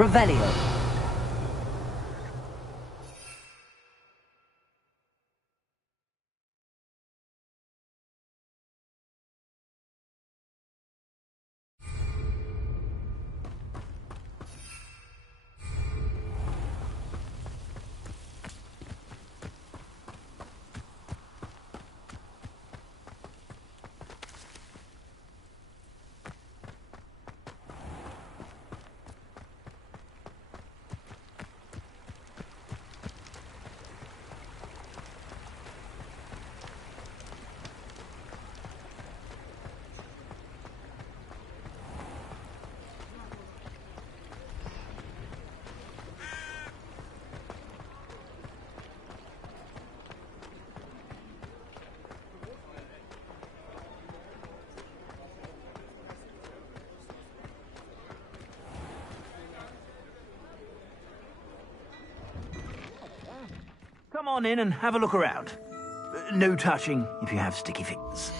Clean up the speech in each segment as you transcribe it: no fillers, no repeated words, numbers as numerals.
Revelio. Come on in and have a look around. No touching if you have sticky fingers.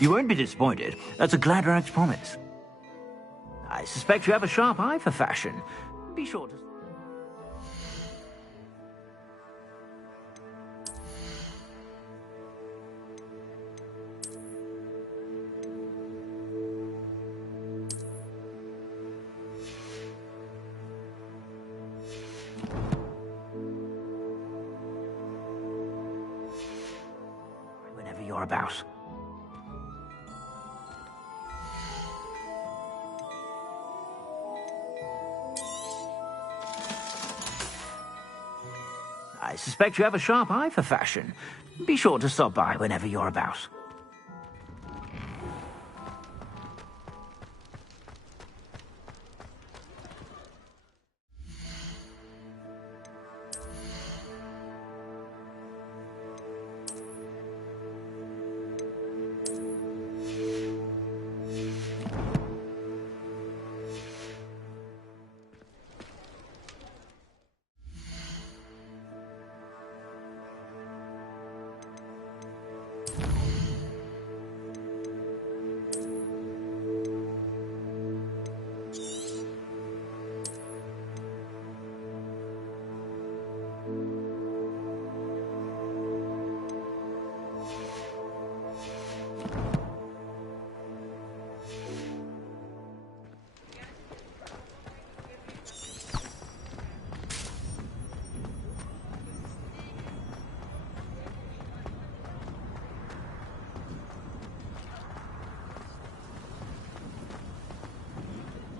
You won't be disappointed. That's a Gladrag's promise. I suspect you have a sharp eye for fashion. Be sure to... whenever you're about. I suspect you have a sharp eye for fashion. Be sure to stop by whenever you're about.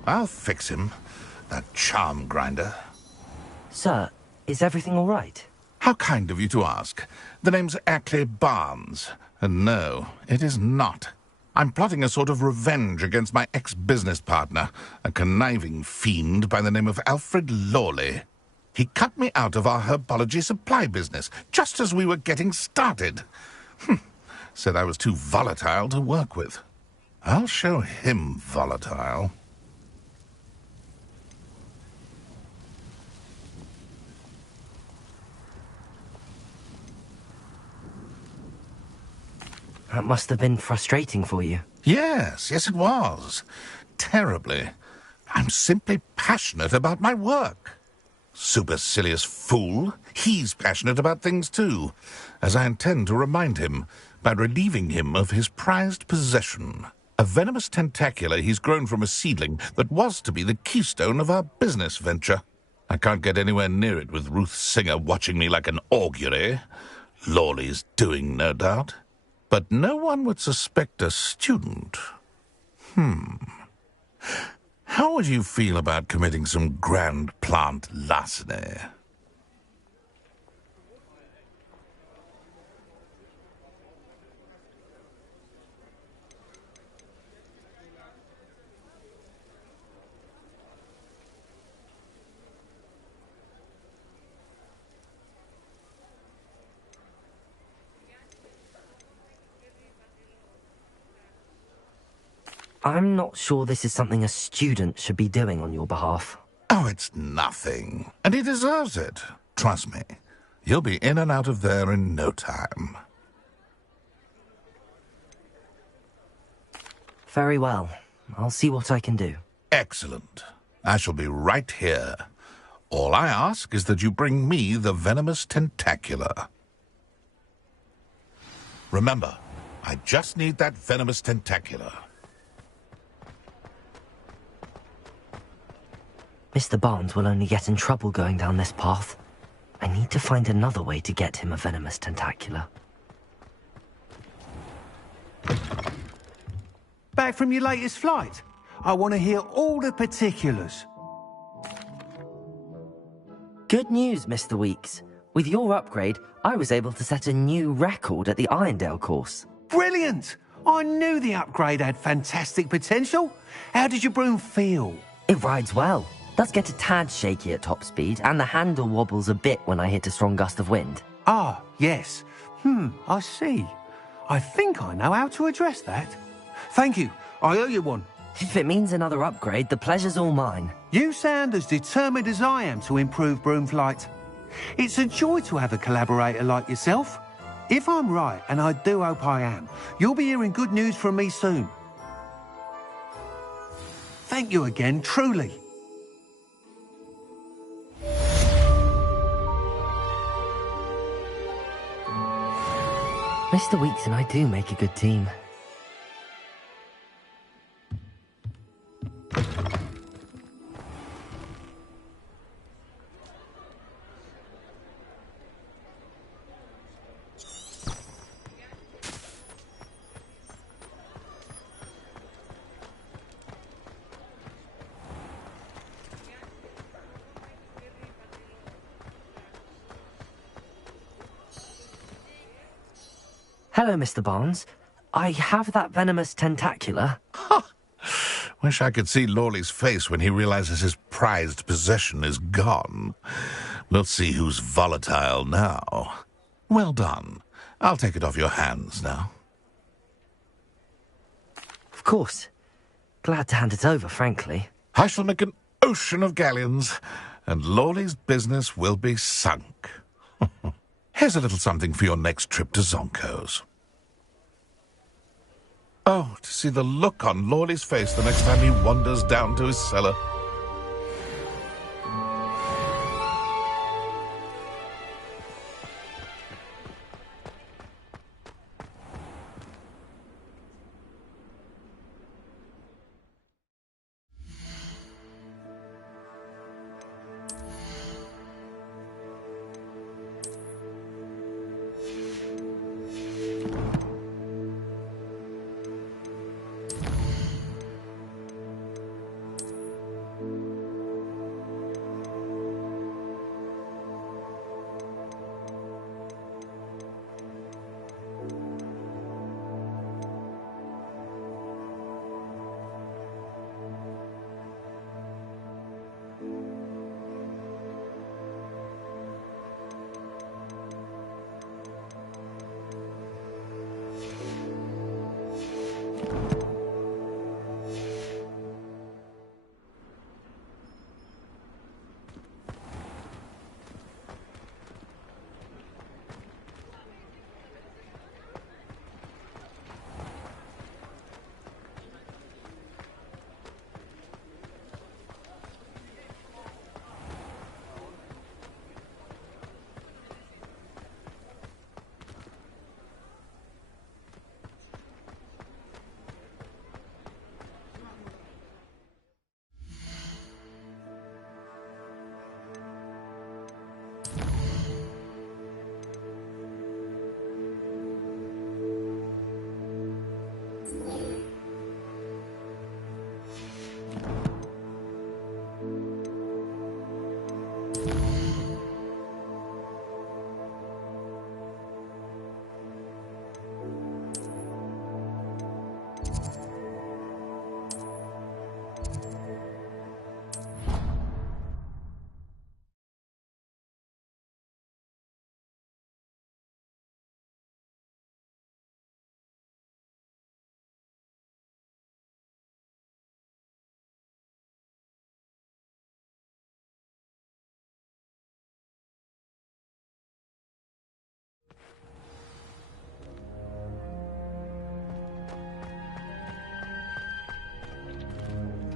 I'll fix him, that charm grinder. Sir, is everything all right? How kind of you to ask. The name's Ackley Barnes, and no, it is not. I'm plotting a sort of revenge against my ex-business partner, a conniving fiend by the name of Alfred Lawley. He cut me out of our herbology supply business, just as we were getting started. Said I was too volatile to work with. I'll show him volatile. That must have been frustrating for you. Yes, it was. Terribly. I'm simply passionate about my work. Supercilious fool. He's passionate about things too, as I intend to remind him by relieving him of his prized possession. A venomous tentacula he's grown from a seedling that was to be the keystone of our business venture. I can't get anywhere near it with Ruth Singer watching me like an augury. Lawley's doing, no doubt. But no one would suspect a student. How would you feel about committing some grand plant larceny? I'm not sure this is something a student should be doing on your behalf. Oh, it's nothing. And he deserves it. Trust me. You'll be in and out of there in no time. Very well. I'll see what I can do. Excellent. I shall be right here. All I ask is that you bring me the venomous tentacular. Remember, I just need that venomous tentacular. Mr. Barnes will only get in trouble going down this path. I need to find another way to get him a venomous tentacular. Back from your latest flight? I want to hear all the particulars. Good news, Mr. Weeks. With your upgrade, I was able to set a new record at the Irondale course. Brilliant! I knew the upgrade had fantastic potential. How did your broom feel? It rides well. Does get a tad shaky at top speed, and the handle wobbles a bit when I hit a strong gust of wind. Ah, yes. I see. I think I know how to address that. Thank you. I owe you one. If it means another upgrade, the pleasure's all mine. You sound as determined as I am to improve broom flight. It's a joy to have a collaborator like yourself. If I'm right, and I do hope I am, you'll be hearing good news from me soon. Thank you again, truly. Mr. Weeks and I do make a good team. Hello, Mr. Barnes. I have that venomous tentacular. Wish I could see Lawley's face when he realizes his prized possession is gone. We'll see who's volatile now. Well done. I'll take it off your hands now. Of course. Glad to hand it over, frankly. I shall make an ocean of galleons, and Lawley's business will be sunk. Here's a little something for your next trip to Zonko's. Oh, to see the look on Lawley's face the next time he wanders down to his cellar.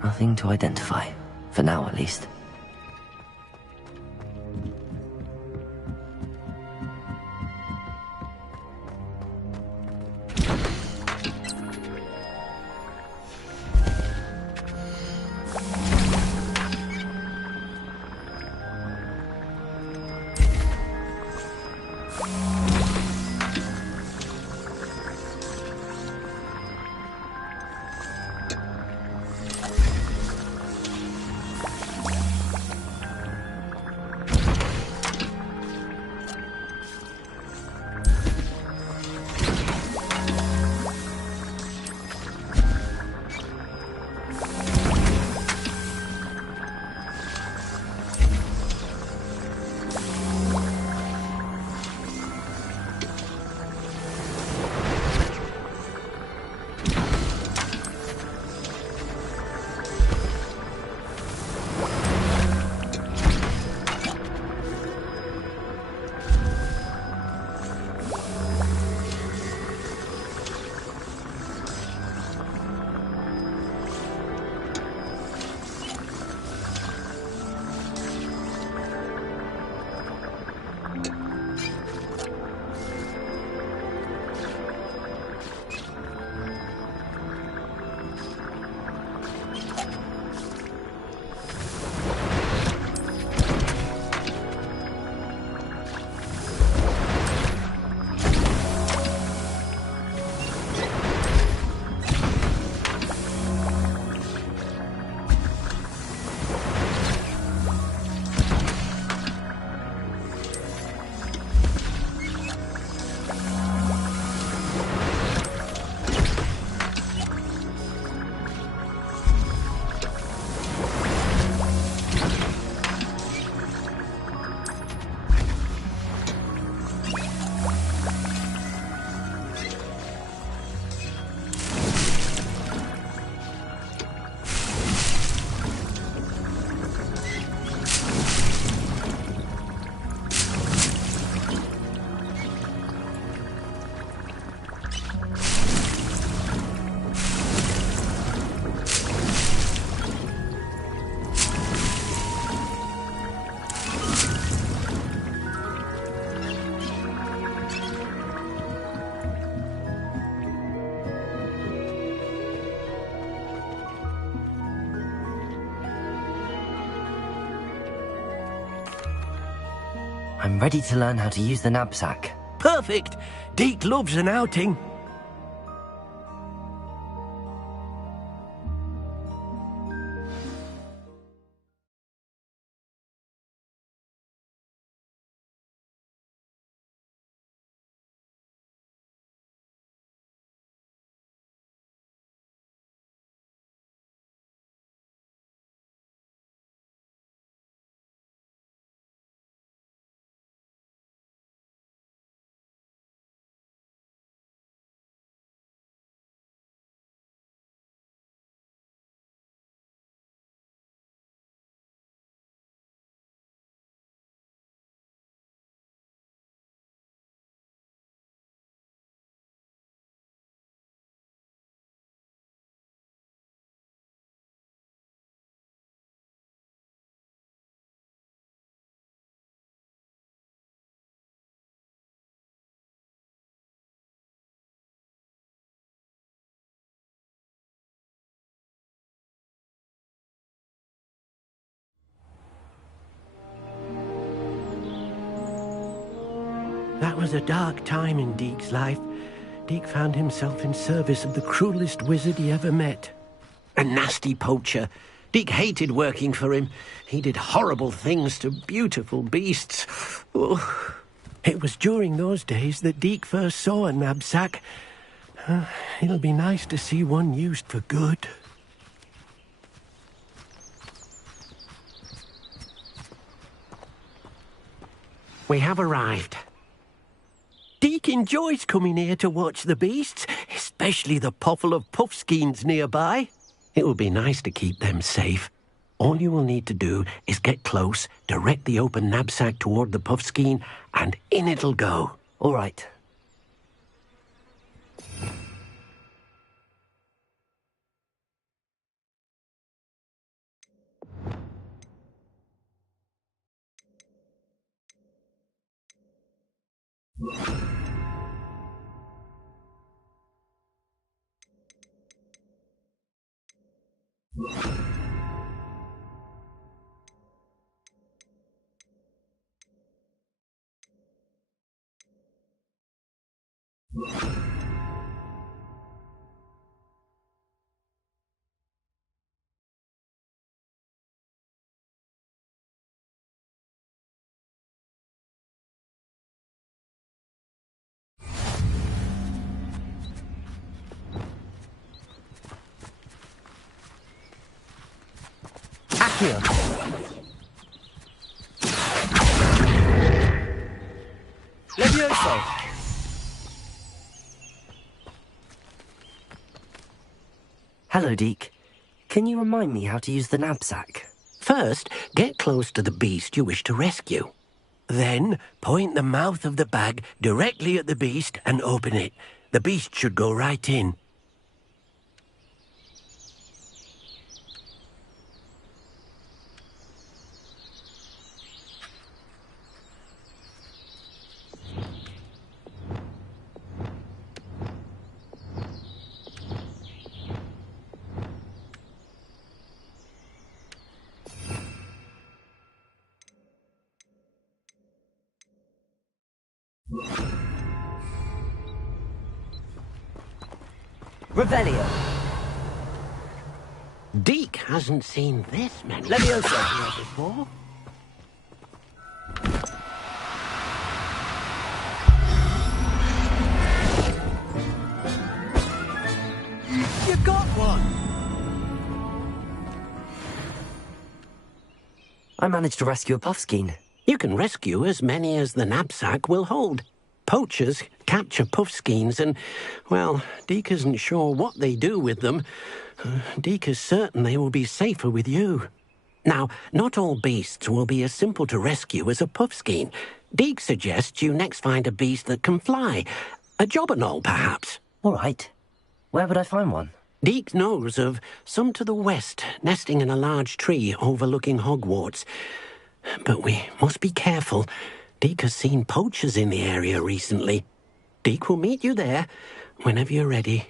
Nothing to identify. For now, at least. I'm ready to learn how to use the knapsack. Perfect! Deke loves an outing. That was a dark time in Deke's life. Deke found himself in service of the cruelest wizard he ever met. A nasty poacher. Deke hated working for him. He did horrible things to beautiful beasts. Oh. It was during those days that Deke first saw a knapsack. It'll be nice to see one used for good. We have arrived. Deke enjoys coming here to watch the beasts, especially the potful of puffskeins nearby. It will be nice to keep them safe. All you will need to do is get close, direct the open knapsack toward the puffskein, and in it'll go. All right. Accio! Levioso! Hello, Deke. Can you remind me how to use the knapsack? First, get close to the beast you wish to rescue. Then, point the mouth of the bag directly at the beast and open it. The beast should go right in. Revelio! Deke hasn't seen this many Levioso! here before. You got one! I managed to rescue a puffskein. You can rescue as many as the knapsack will hold. Poachers capture puffskeins and, well, Deke isn't sure what they do with them. Deke is certain they will be safer with you. Now, not all beasts will be as simple to rescue as a puffskein. Deke suggests you next find a beast that can fly. A jobberknoll, perhaps. All right. Where would I find one? Deke knows of some to the west, nesting in a large tree overlooking Hogwarts. But we must be careful. Deke has seen poachers in the area recently. Deke will meet you there whenever you're ready.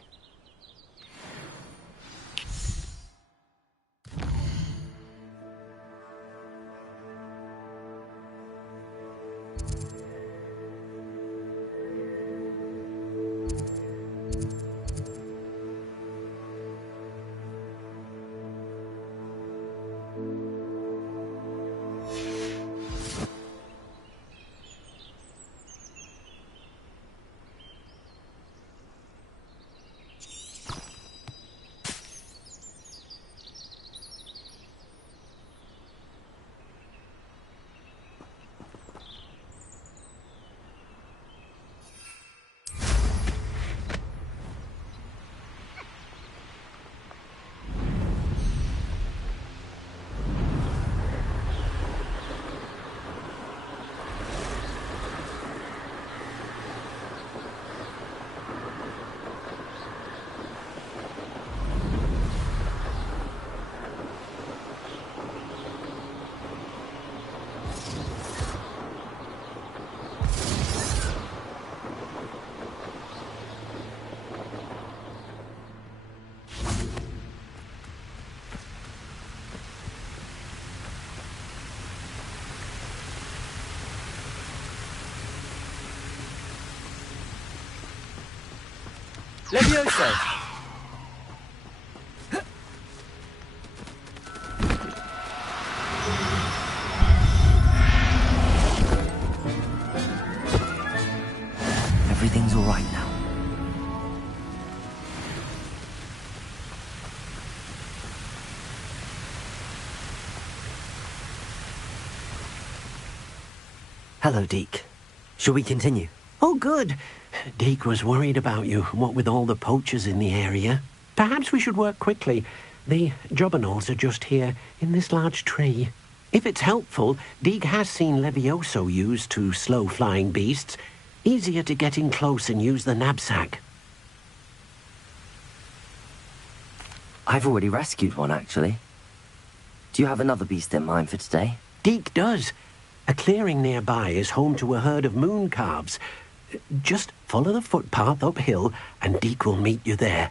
Levioso! Everything's all right now. Hello, Deke. Shall we continue? Oh, good. Deke was worried about you, what with all the poachers in the area. Perhaps we should work quickly. The jobberknolls are just here, in this large tree. If it's helpful, Deke has seen Levioso used to slow flying beasts. Easier to get in close and use the knapsack. I've already rescued one, actually. Do you have another beast in mind for today? Deke does. A clearing nearby is home to a herd of moon calves. Just follow the footpath uphill and Deke will meet you there.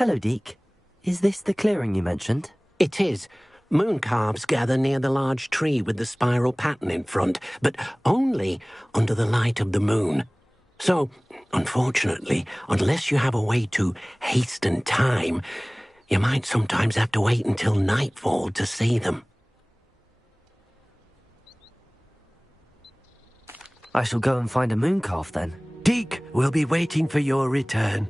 Hello, Deke. Is this the clearing you mentioned? It is. Moon calves gather near the large tree with the spiral pattern in front, but only under the light of the moon. So, unfortunately, unless you have a way to hasten time, you might sometimes have to wait until nightfall to see them. I shall go and find a moon calf then. Deke will be waiting for your return.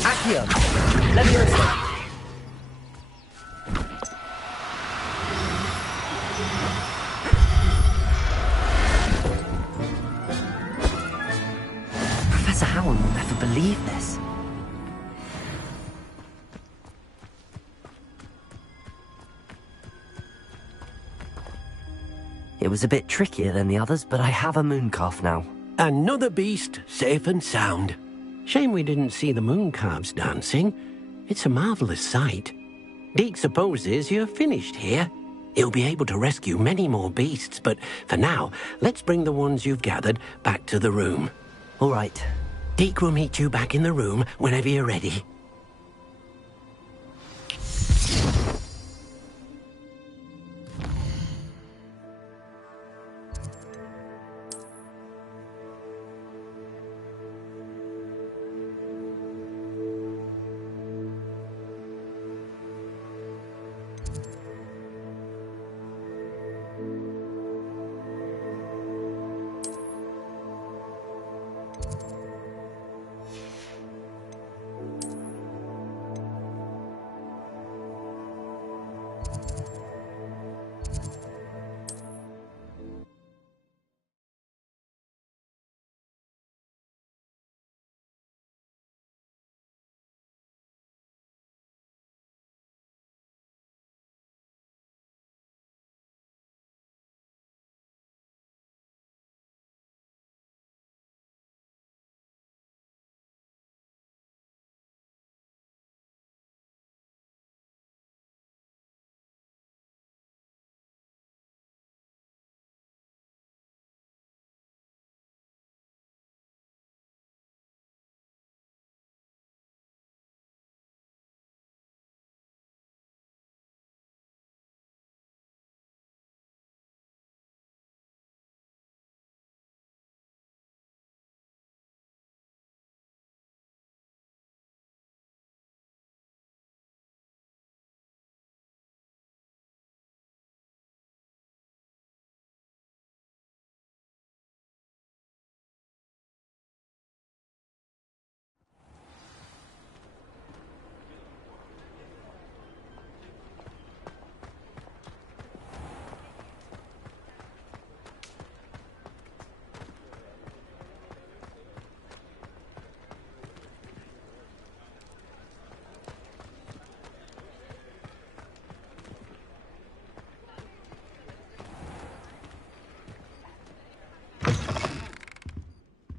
Accio, Leviosa. Professor Howell will never believe this. It was a bit trickier than the others, but I have a moon calf now. Another beast, safe and sound. Shame we didn't see the moon calves dancing. It's a marvelous sight. Deke supposes you're finished here. He'll be able to rescue many more beasts, but for now, let's bring the ones you've gathered back to the room. All right. Deke will meet you back in the room whenever you're ready.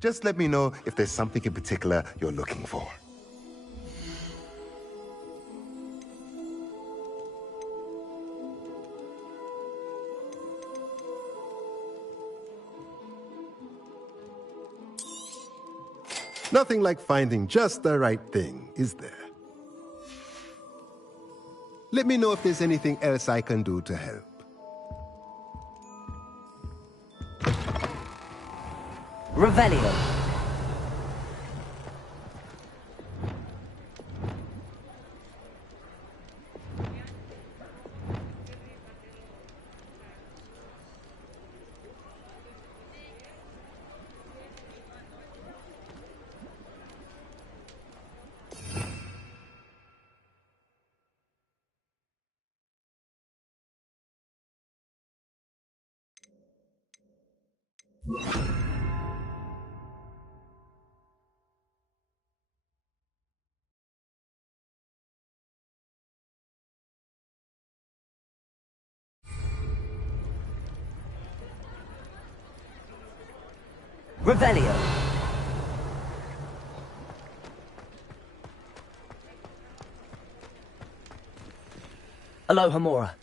Just let me know if there's something in particular you're looking for. Nothing like finding just the right thing, is there? Let me know if there's anything else I can do to help. Revelio. Revelio. Alohomora.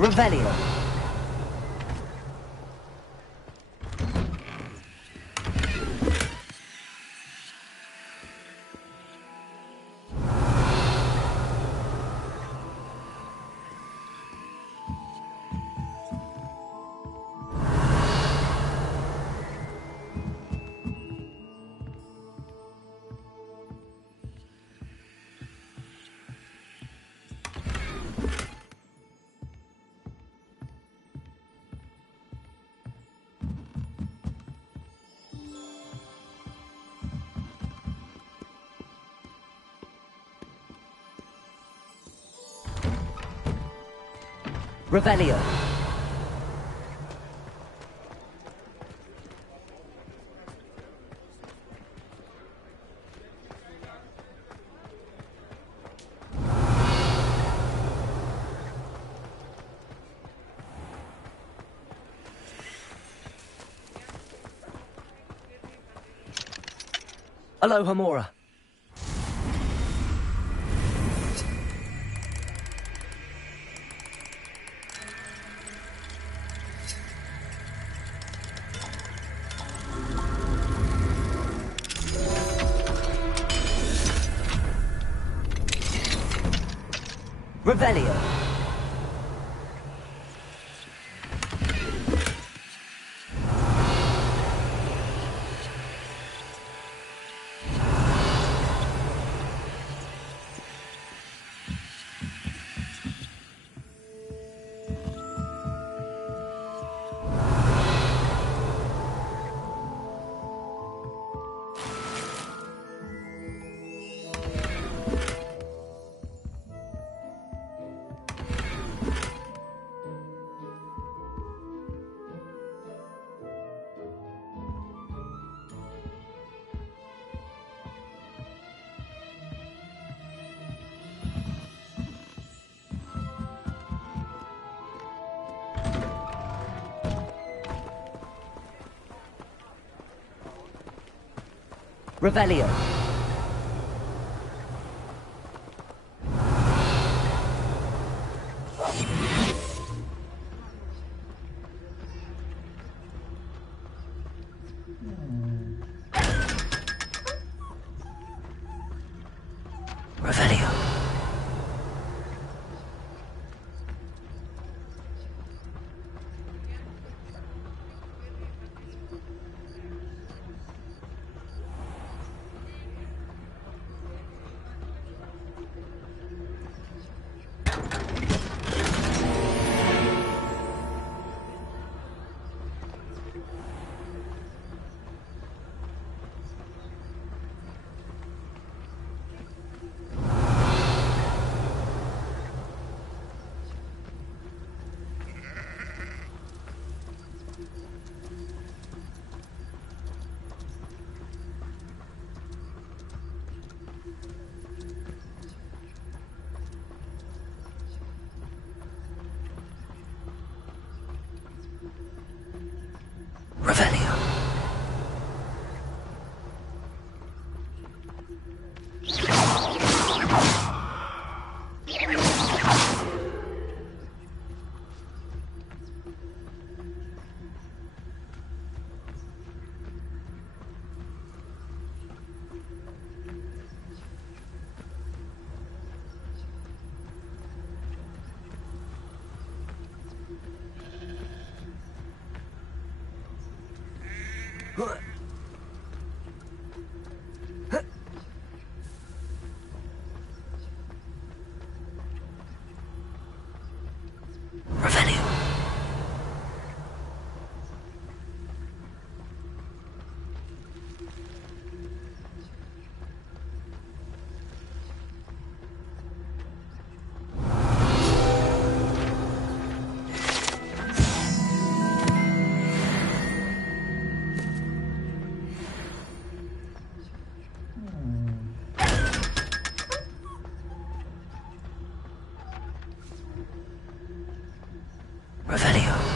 Revelio. Revelio. Alohomora. Revelio. Revelio. Revelio. Revelio. Revelio. Revelio.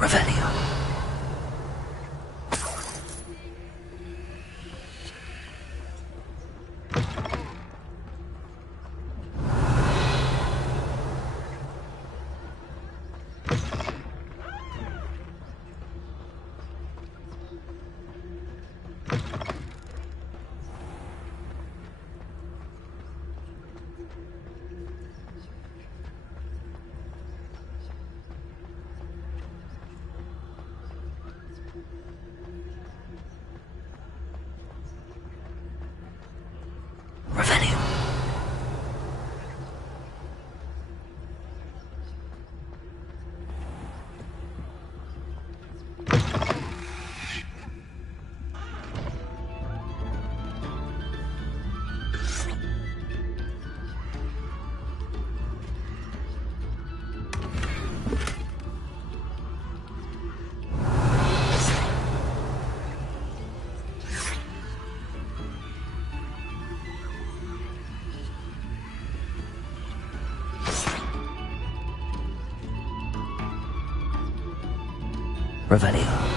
Revelio. Revelio. Revelio.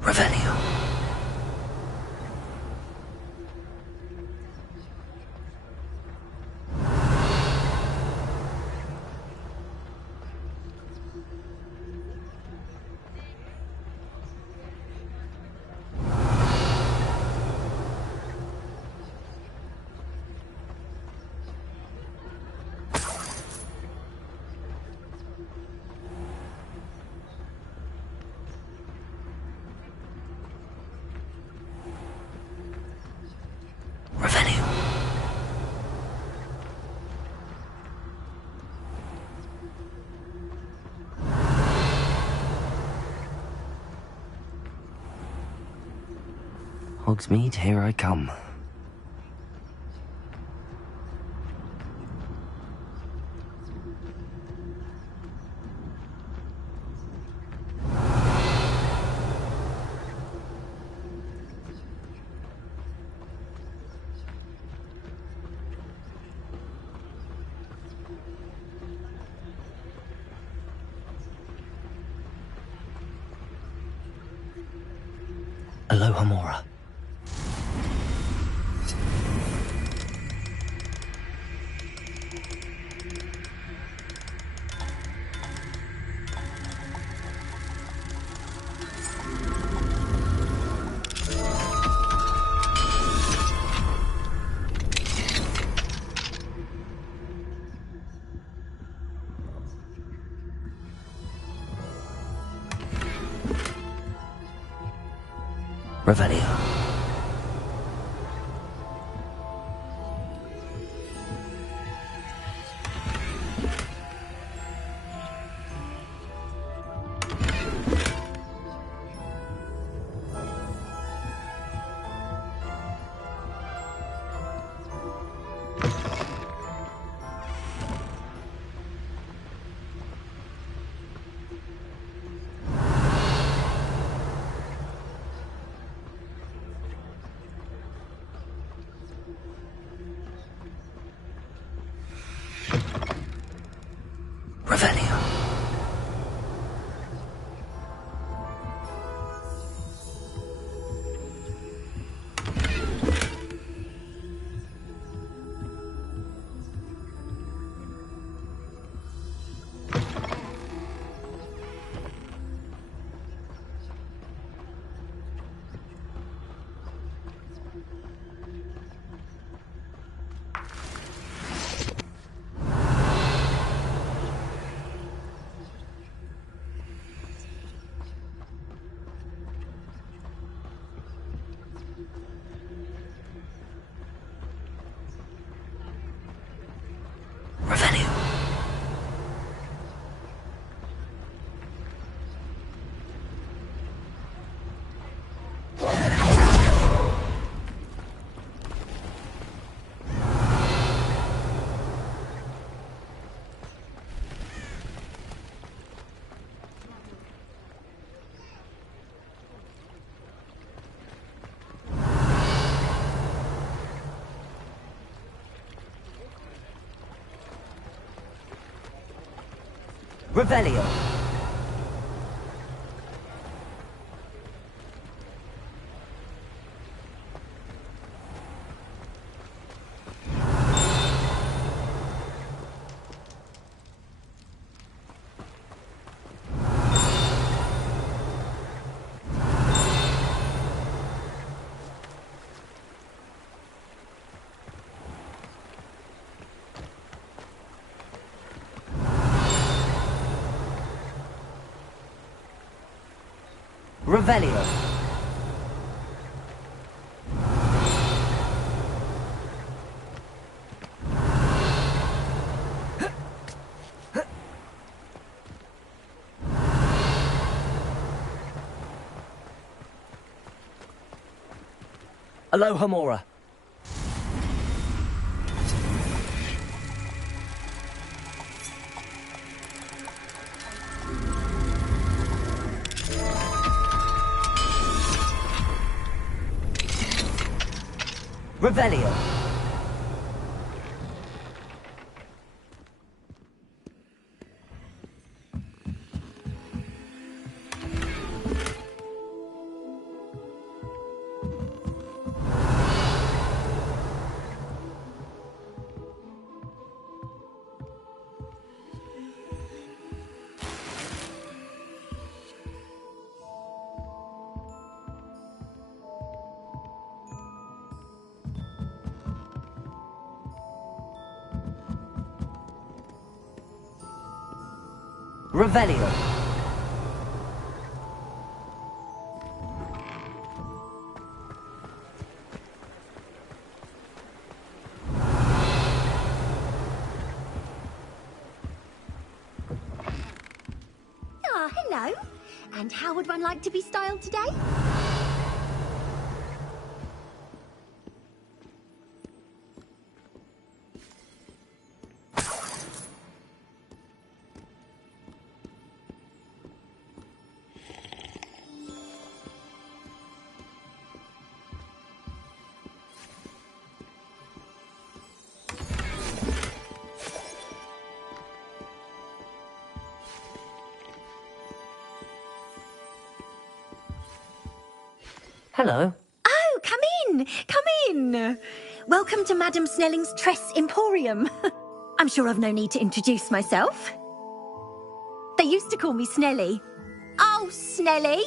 Revelio. Revelio. Hogsmeade, here I come. Aloha Mora. Revelio. Revelio. Revelio. Revelio. Aloha Mora. Revelio. Revelio. Ah, hello. And how would one like to be styled today? Hello. Oh, come in. Come in. Welcome to Madame Snelling's Tress Emporium. I'm sure I've no need to introduce myself. They used to call me Snelly. Oh, Snelly,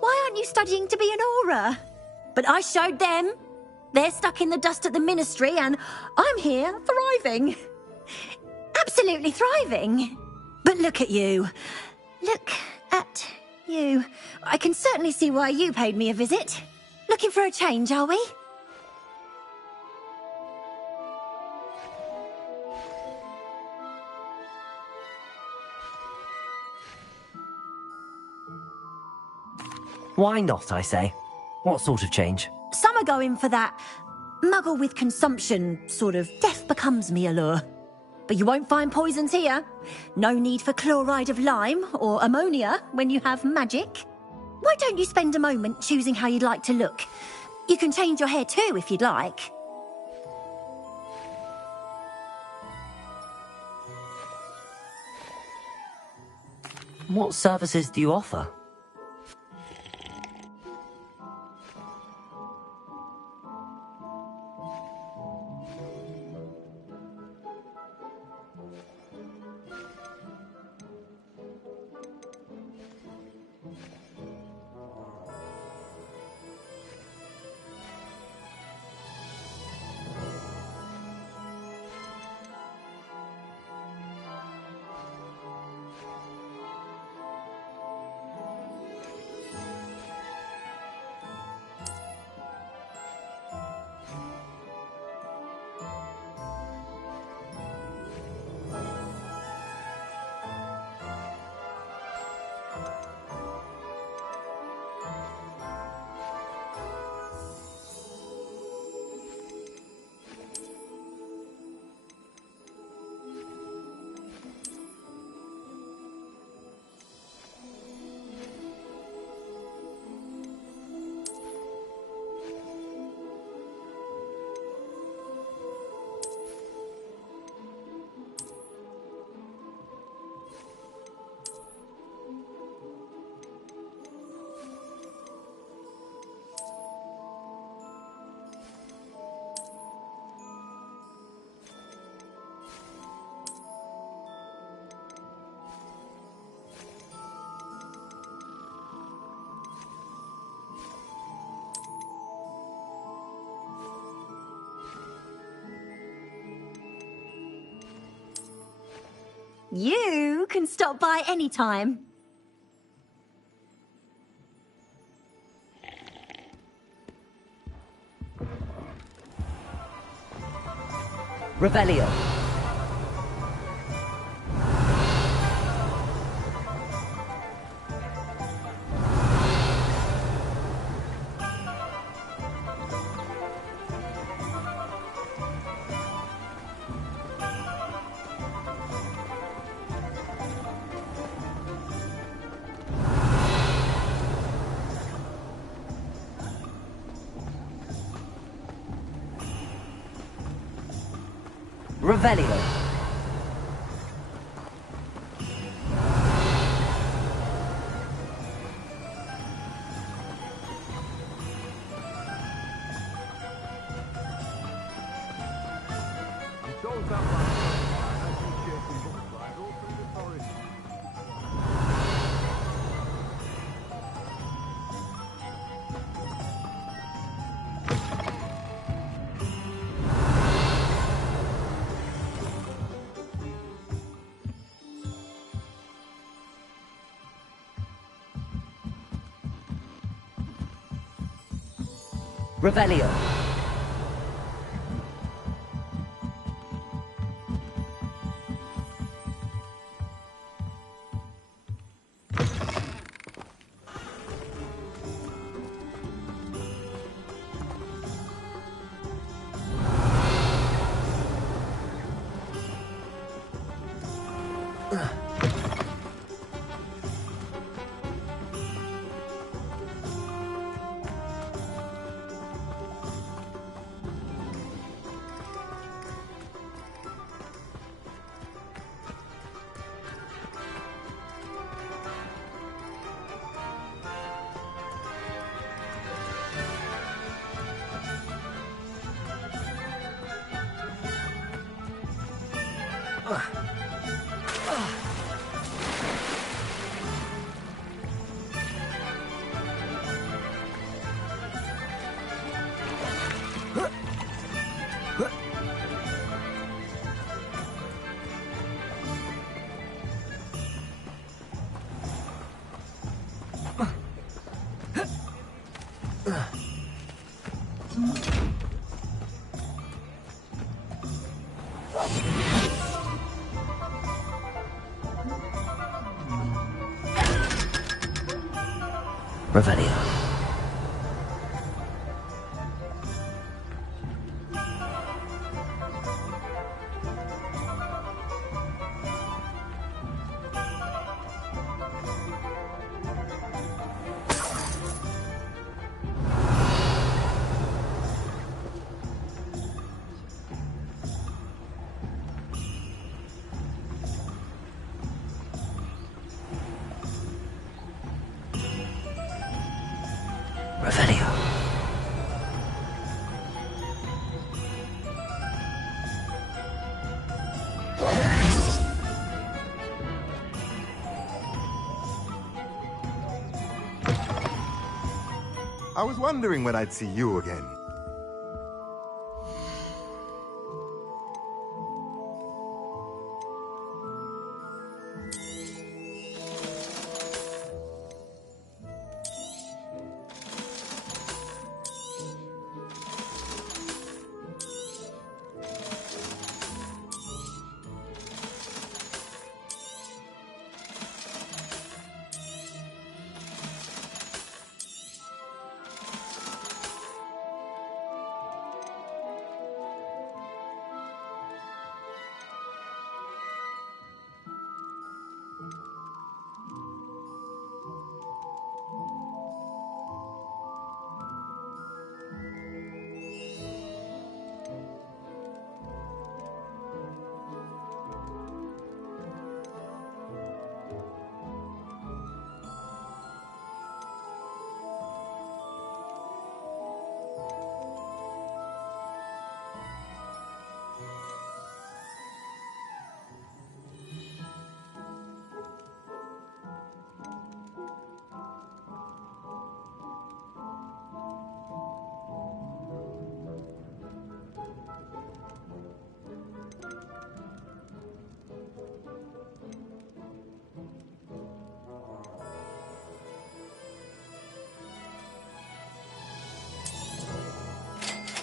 why aren't you studying to be an aura? But I showed them. They're stuck in the dust at the ministry and I'm here thriving. Absolutely thriving. But look at you. Look at you. I can certainly see why you paid me a visit. Looking for a change, are we? Why not, I say? What sort of change? Some are going for that muggle with consumption, sort of death becomes me allure. But you won't find poisons here. No need for chloride of lime or ammonia when you have magic. Why don't you spend a moment choosing how you'd like to look? You can change your hair too if you'd like. What services do you offer? You can stop by anytime. Revelio. Revelio. Revelio. Revelio. Revelio. I was wondering when I'd see you again.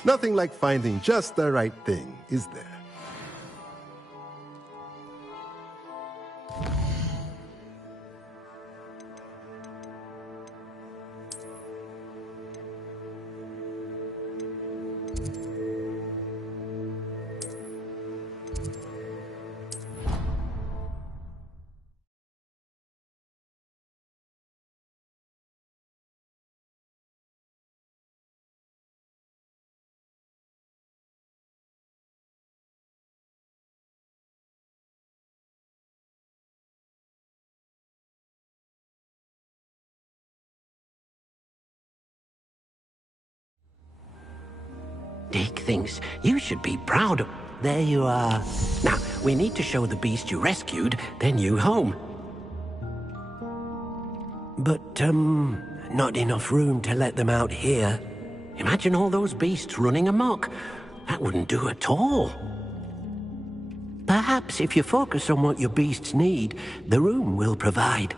Nothing like finding just the right thing, is there? Dick thinks you should be proud of... There you are. Now, we need to show the beast you rescued their new home. But, not enough room to let them out here. Imagine all those beasts running amok. That wouldn't do at all. Perhaps if you focus on what your beasts need, the room will provide.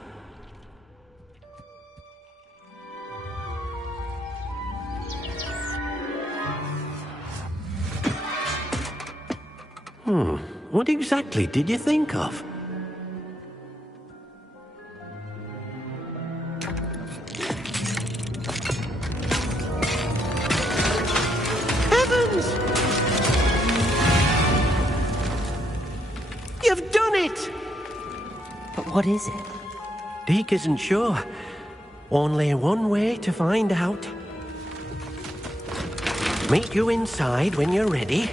What exactly did you think of? Heavens! You've done it! But what is it? Deke isn't sure. Only one way to find out. Meet you inside when you're ready.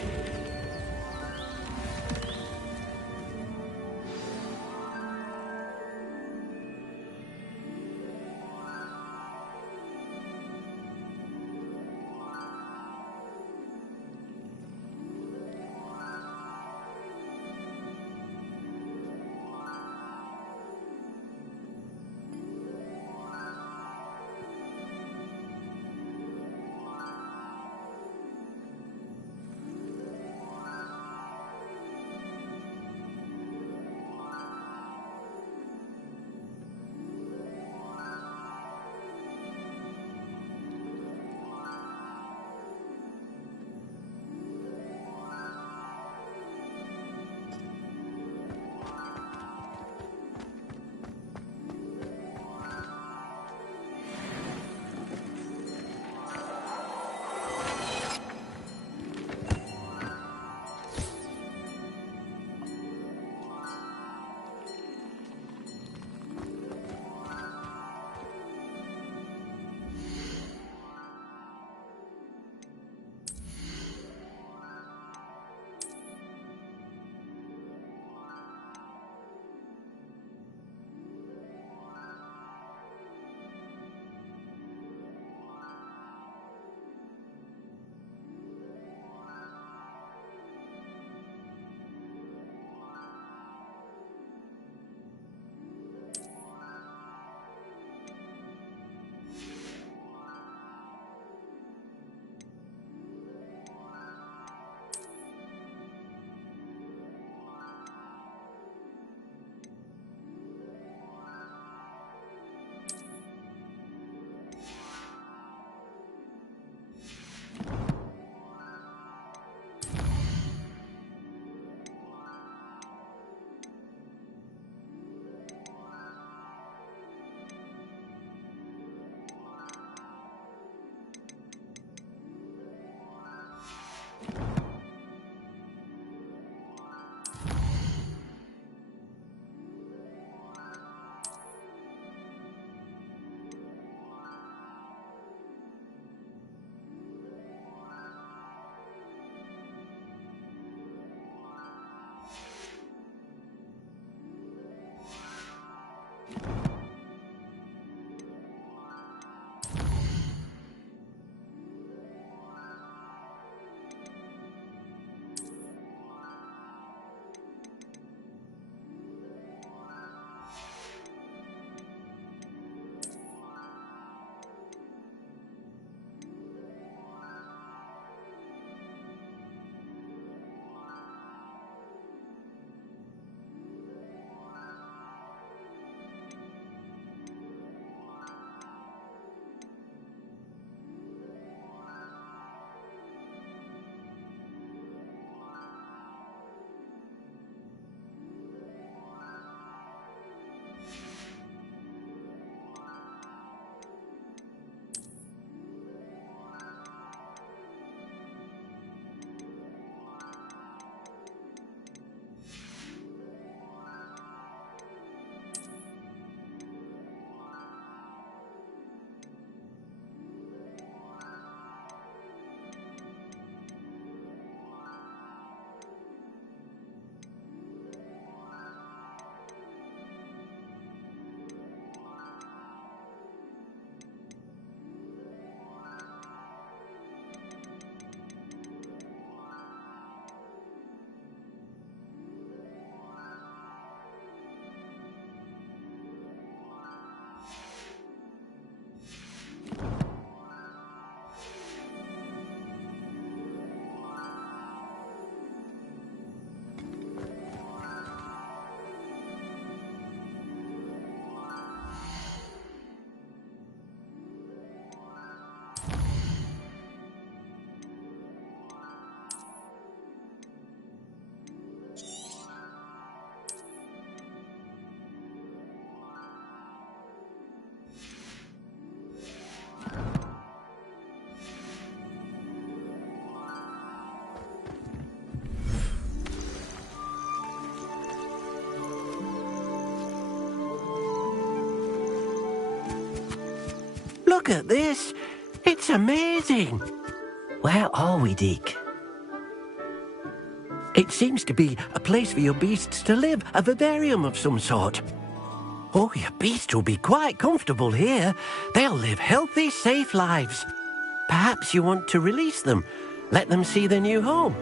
Look at this. It's amazing. Where are we, Deke? It seems to be a place for your beasts to live, a vivarium of some sort. Oh, your beasts will be quite comfortable here. They'll live healthy, safe lives. Perhaps you want to release them, let them see their new home.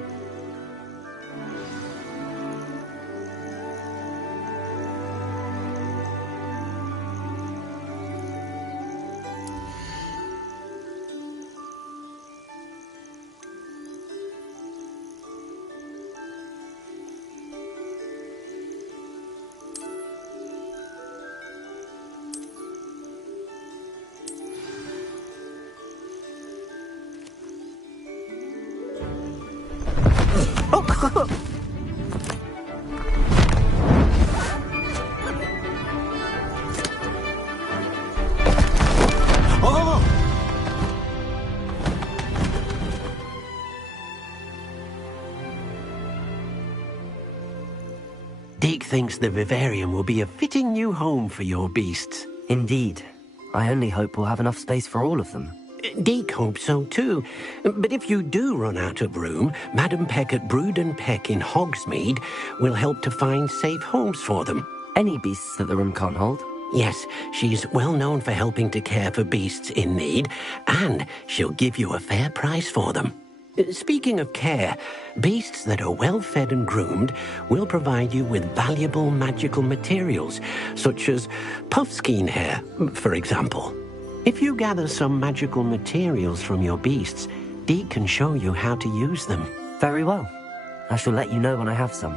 Deke thinks the vivarium will be a fitting new home for your beasts. Indeed. I only hope we'll have enough space for all of them. Deke hopes so too. But if you do run out of room, Madam Peck at Brood and Peck in Hogsmeade will help to find safe homes for them. Any beasts that the room can't hold? Yes, she's well known for helping to care for beasts in need, and she'll give you a fair price for them. Speaking of care, beasts that are well fed and groomed will provide you with valuable magical materials, such as puffskein hair, for example. If you gather some magical materials from your beasts, Deke can show you how to use them. Very well. I shall let you know when I have some.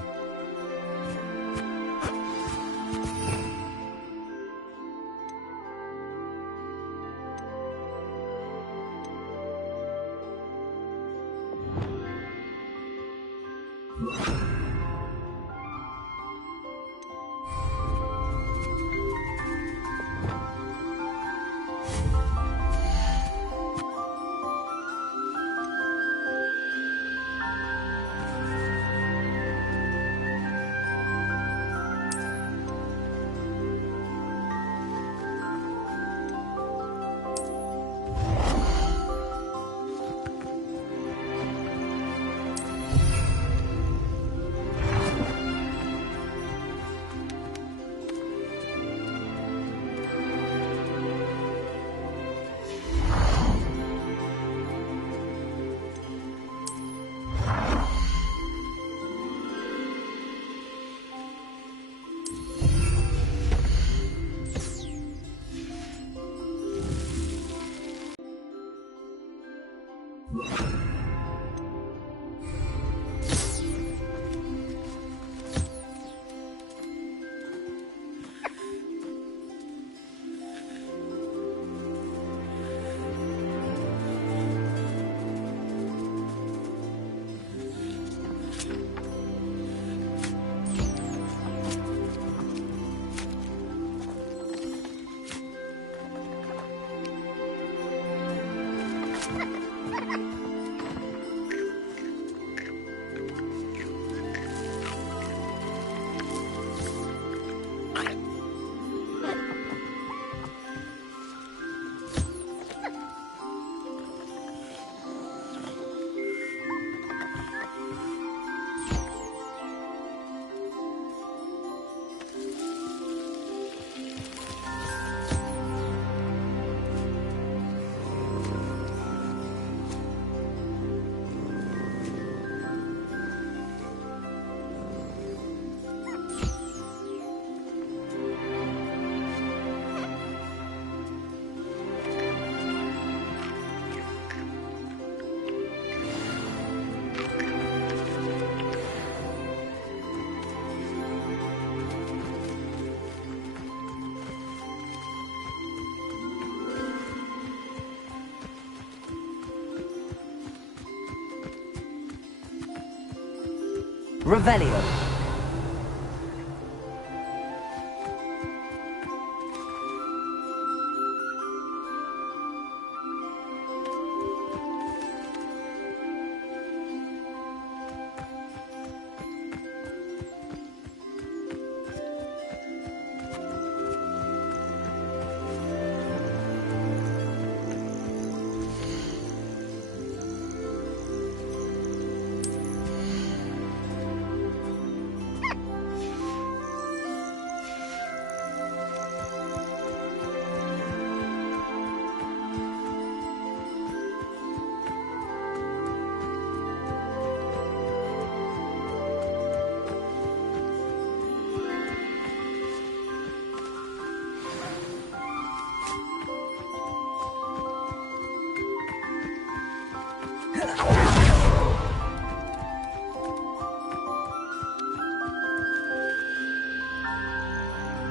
Revelio.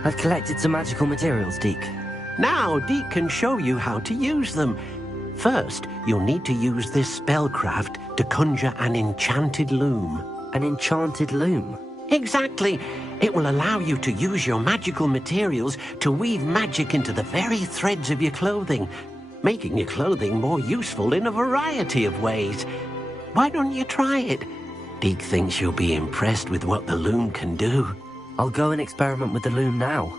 I've collected some magical materials, Deke. Now, Deke can show you how to use them. First, you'll need to use this spellcraft to conjure an enchanted loom. An enchanted loom? Exactly. It will allow you to use your magical materials to weave magic into the very threads of your clothing, making your clothing more useful in a variety of ways. Why don't you try it? Deke thinks you'll be impressed with what the loom can do. I'll go and experiment with the loom now.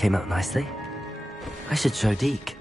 came out nicely. I should show Deke.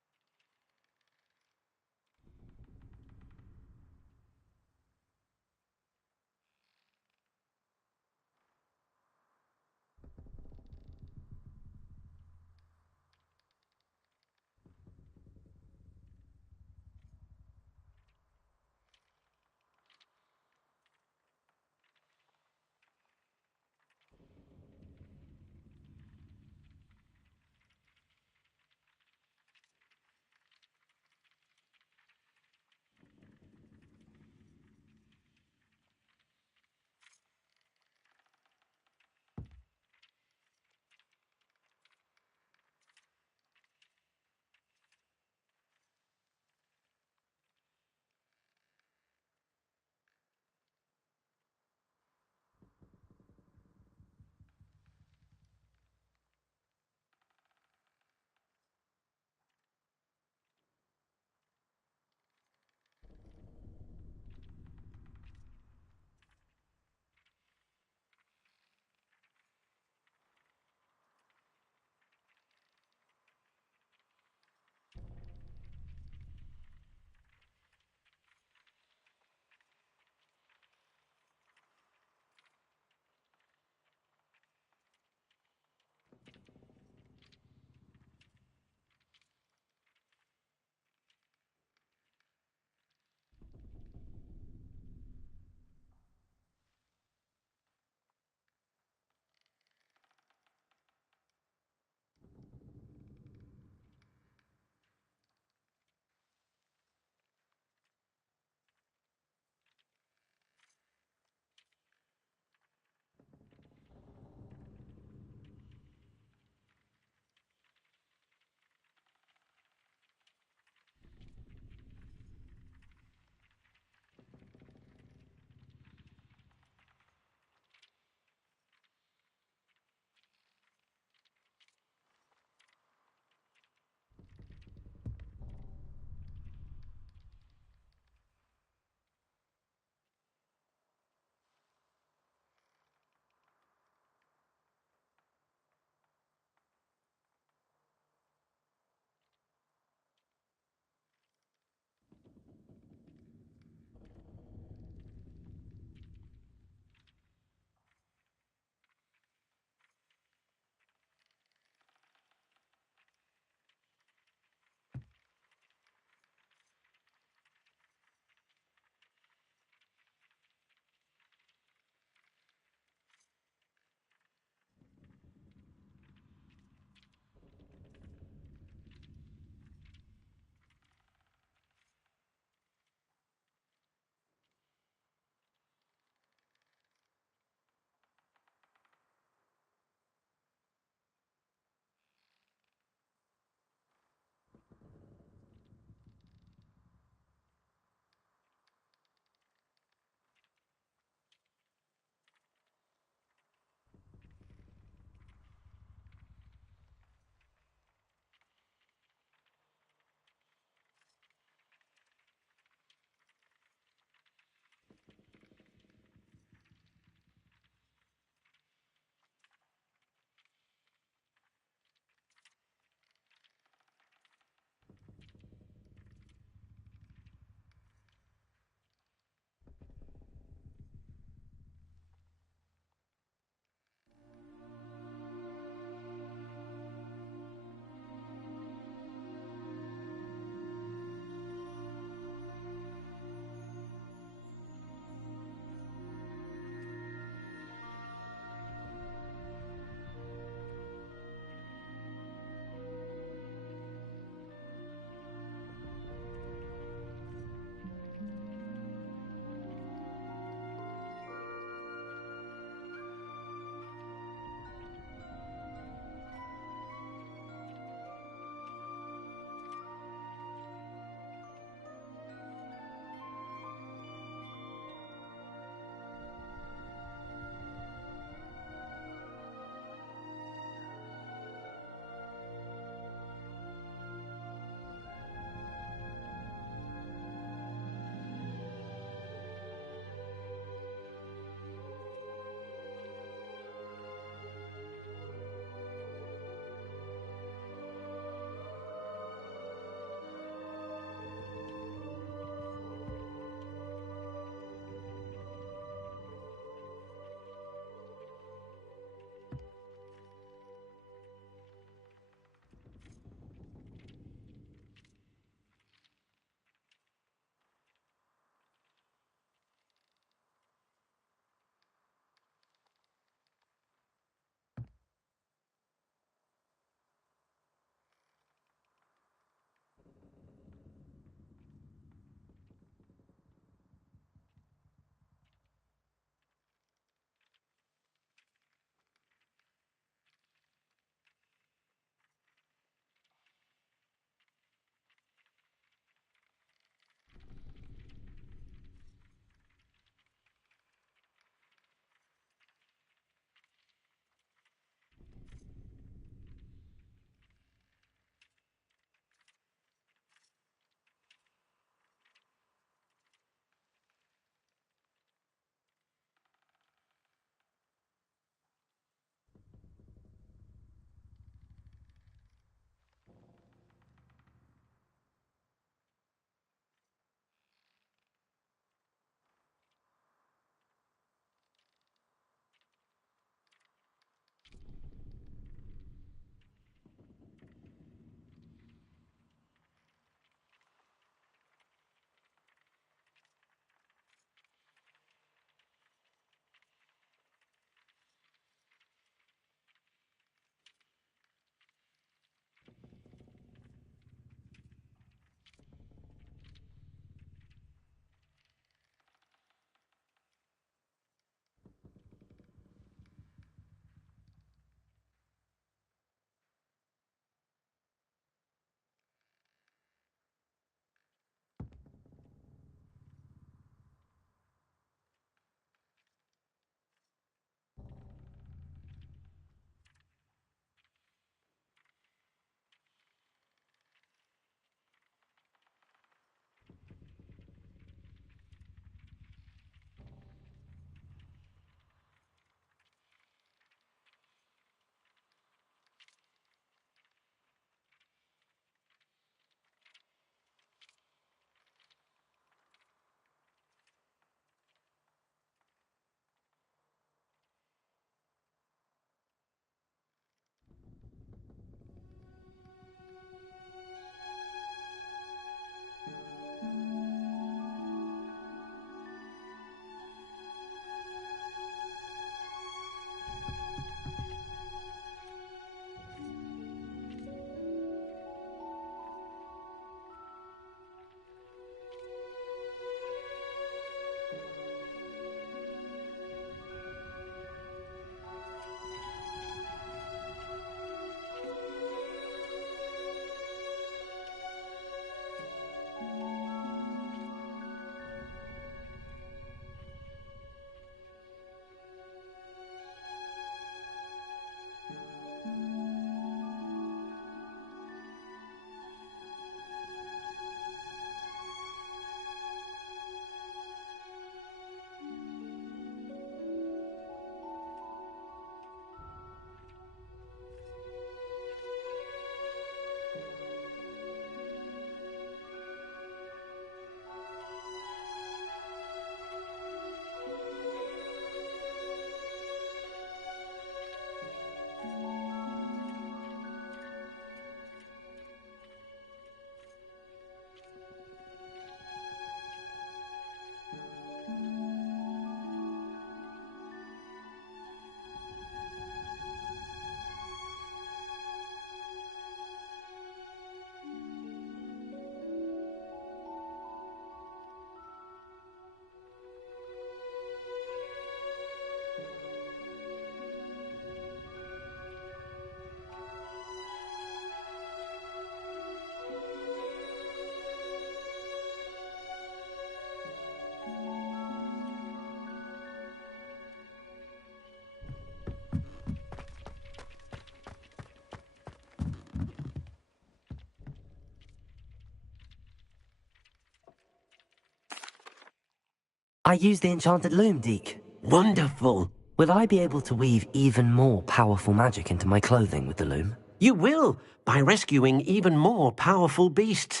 I use the enchanted loom, Deke. Wonderful. Will I be able to weave even more powerful magic into my clothing with the loom? You will, by rescuing even more powerful beasts.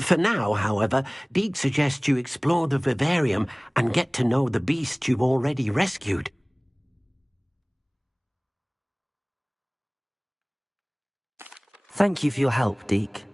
For now, however, Deke suggests you explore the vivarium and get to know the beasts you've already rescued. Thank you for your help, Deke.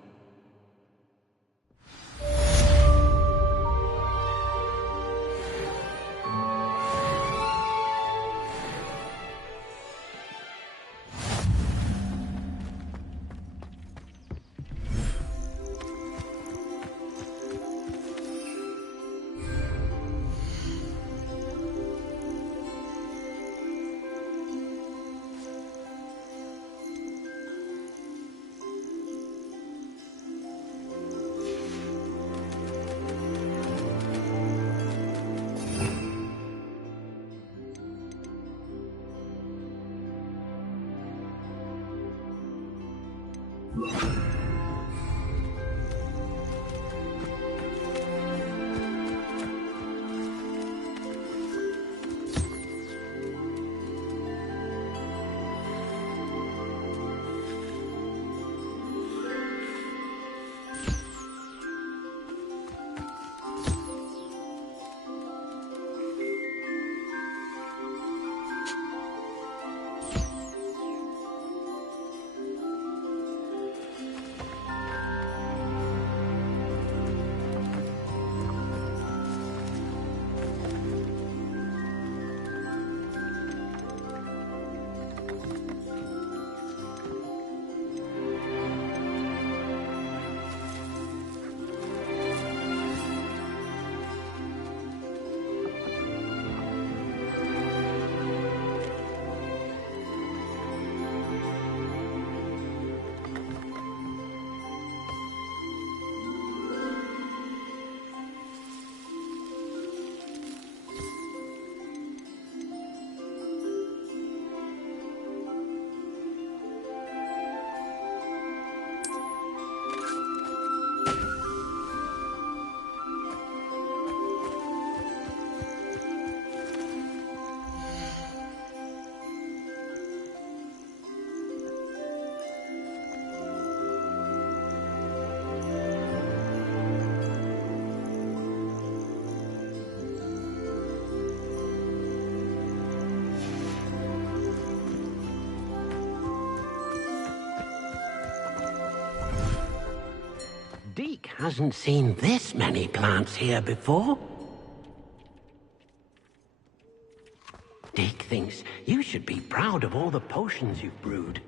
Deke hasn't seen this many plants here before. Deke thinks you should be proud of all the potions you've brewed.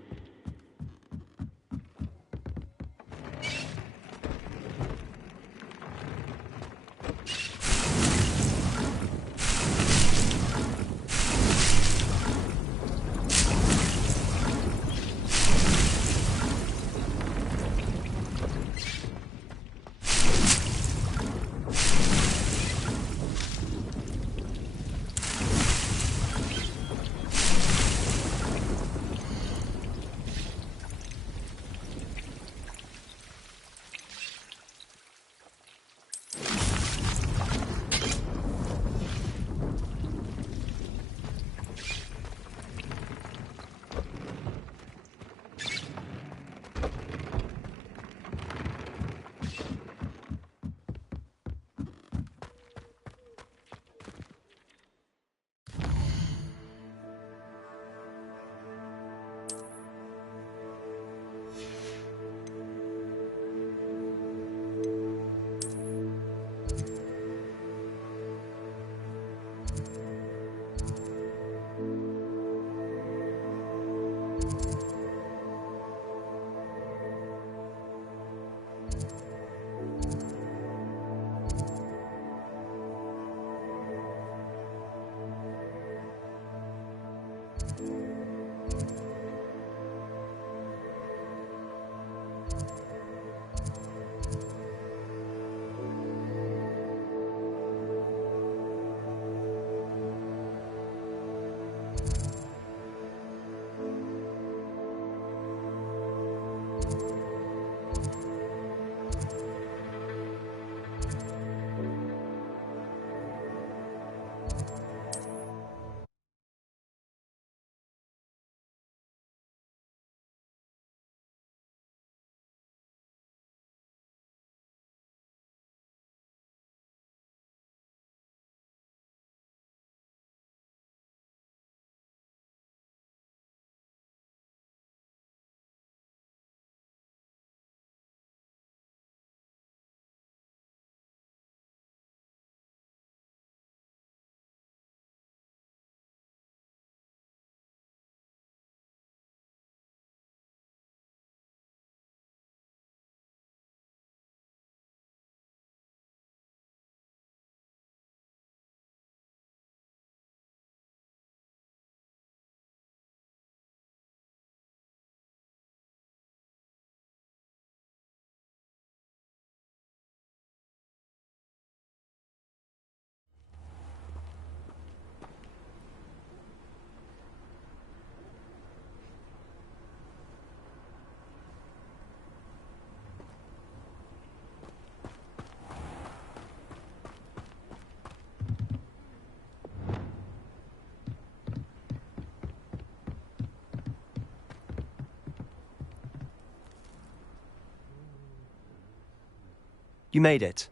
You made it.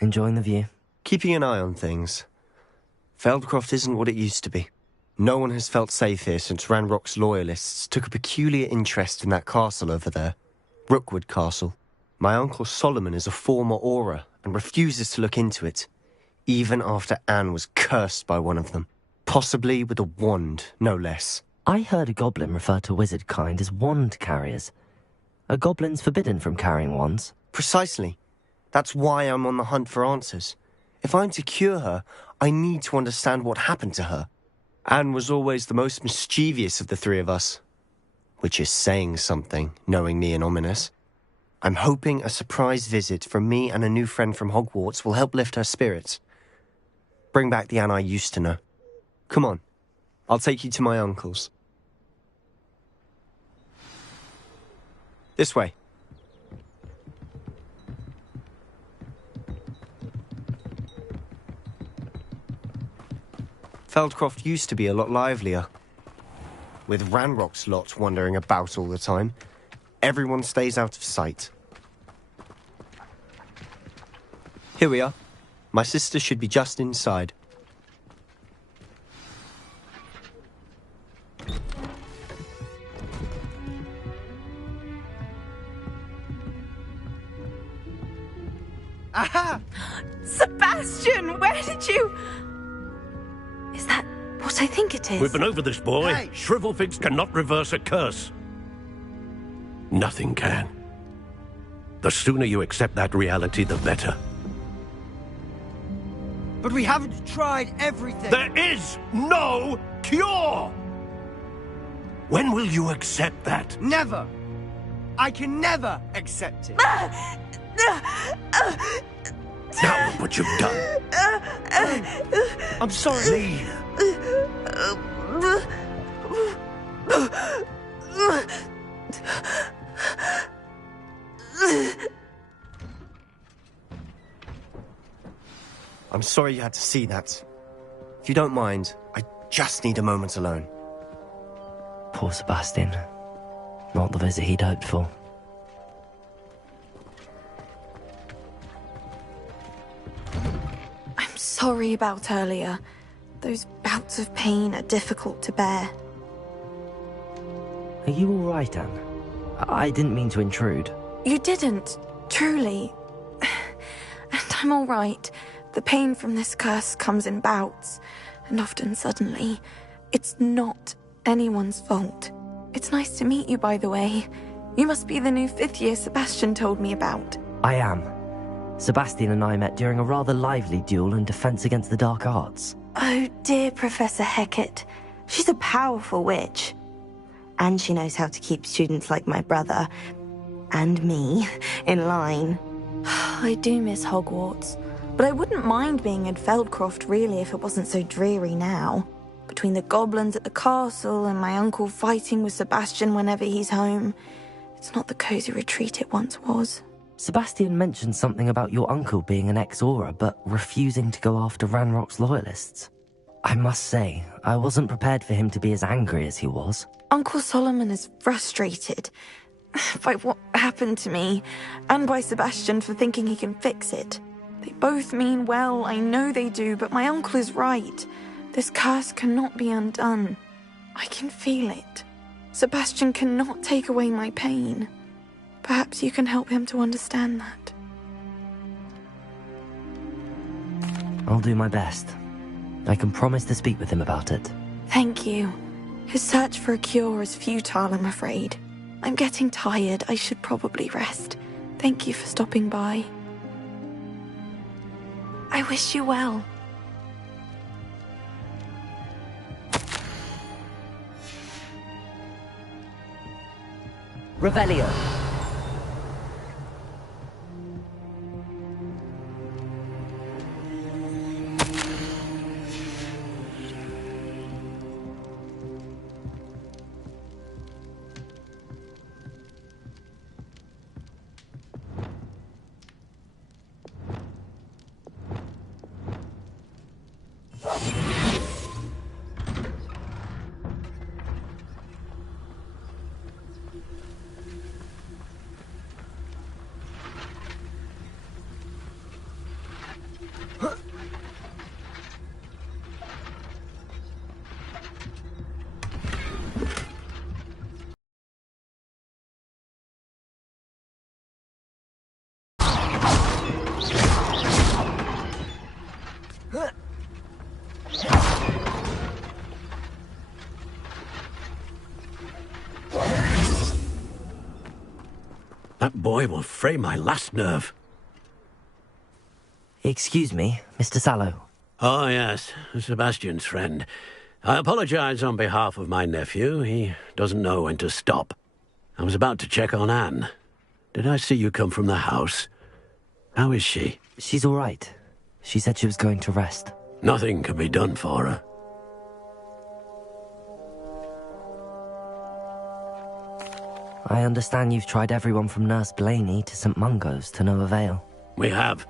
Enjoying the view? Keeping an eye on things. Feldcroft isn't what it used to be. No one has felt safe here since Ranrock's loyalists took a peculiar interest in that castle over there. Rookwood Castle. My uncle Solomon is a former Auror and refuses to look into it, even after Anne was cursed by one of them. Possibly with a wand, no less. I heard a goblin refer to wizard kind as wand carriers. Are goblins forbidden from carrying wands? Precisely. That's why I'm on the hunt for answers. If I'm to cure her, I need to understand what happened to her. Anne was always the most mischievous of the three of us. Which is saying something, knowing me and ominous. I'm hoping a surprise visit from me and a new friend from Hogwarts will help lift her spirits. Bring back the Anne I used to know. Come on, I'll take you to my uncle's. This way. Feldcroft used to be a lot livelier. With Ranrock's lot wandering about all the time, everyone stays out of sight. Here we are. My sister should be just inside. Aha! Sebastian, where did you... Is that what I think it is? We've been over this, boy. Hey. Shrivelfigs cannot reverse a curse. Nothing can. The sooner you accept that reality, the better. But we haven't tried everything. There is no cure! When will you accept that? Never! I can never accept it. Now look what you've done. I'm sorry. Leave. I'm sorry you had to see that. If you don't mind, I just need a moment alone. Poor Sebastian. Not the visit he'd hoped for. I'm sorry about earlier. Those bouts of pain are difficult to bear. Are you all right, Anne? I didn't mean to intrude. You didn't, truly. And I'm all right. The pain from this curse comes in bouts, and often suddenly. It's not anyone's fault. It's nice to meet you, by the way. You must be the new 5th year Sebastian told me about. I am. Sebastian and I met during a rather lively duel in Defense Against the Dark Arts. Oh, dear Professor Hecat. She's a powerful witch. And she knows how to keep students like my brother, and me, in line. I do miss Hogwarts, but I wouldn't mind being in Feldcroft, really, if it wasn't so dreary now. Between the goblins at the castle and my uncle fighting with Sebastian whenever he's home, it's not the cozy retreat it once was. Sebastian mentioned something about your uncle being an ex-Auror, but refusing to go after Ranrock's loyalists. I must say, I wasn't prepared for him to be as angry as he was. Uncle Solomon is frustrated by what happened to me, and by Sebastian for thinking he can fix it. They both mean well, I know they do, but my uncle is right. This curse cannot be undone. I can feel it. Sebastian cannot take away my pain. Perhaps you can help him to understand that. I'll do my best. I can promise to speak with him about it. Thank you. His search for a cure is futile, I'm afraid. I'm getting tired. I should probably rest. Thank you for stopping by. I wish you well. Revelio. boy will fray my last nerve. Excuse me, Mr. Sallow. Oh, yes, Sebastian's friend. I apologize on behalf of my nephew. He doesn't know when to stop. I was about to check on Anne. Did I see you come from the house? How is she? She's all right. She said she was going to rest. Nothing can be done for her. I understand you've tried everyone from Nurse Blaney to St. Mungo's to no avail. We have.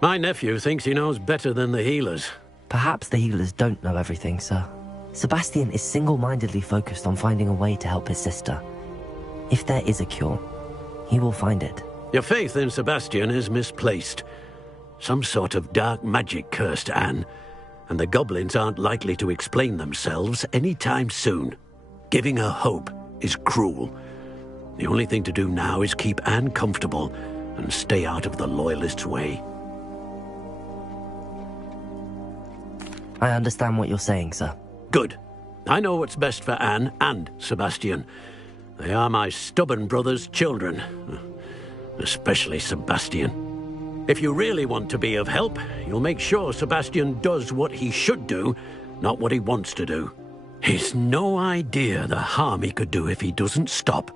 My nephew thinks he knows better than the healers. Perhaps the healers don't know everything, sir. Sebastian is single-mindedly focused on finding a way to help his sister. If there is a cure, he will find it. Your faith in Sebastian is misplaced. Some sort of dark magic cursed Anne, and the goblins aren't likely to explain themselves anytime soon. Giving her hope is cruel. The only thing to do now is keep Anne comfortable and stay out of the Loyalists' way. I understand what you're saying, sir. Good. I know what's best for Anne and Sebastian. They are my stubborn brother's children. Especially Sebastian. If you really want to be of help, you'll make sure Sebastian does what he should do, not what he wants to do. He's no idea the harm he could do if he doesn't stop.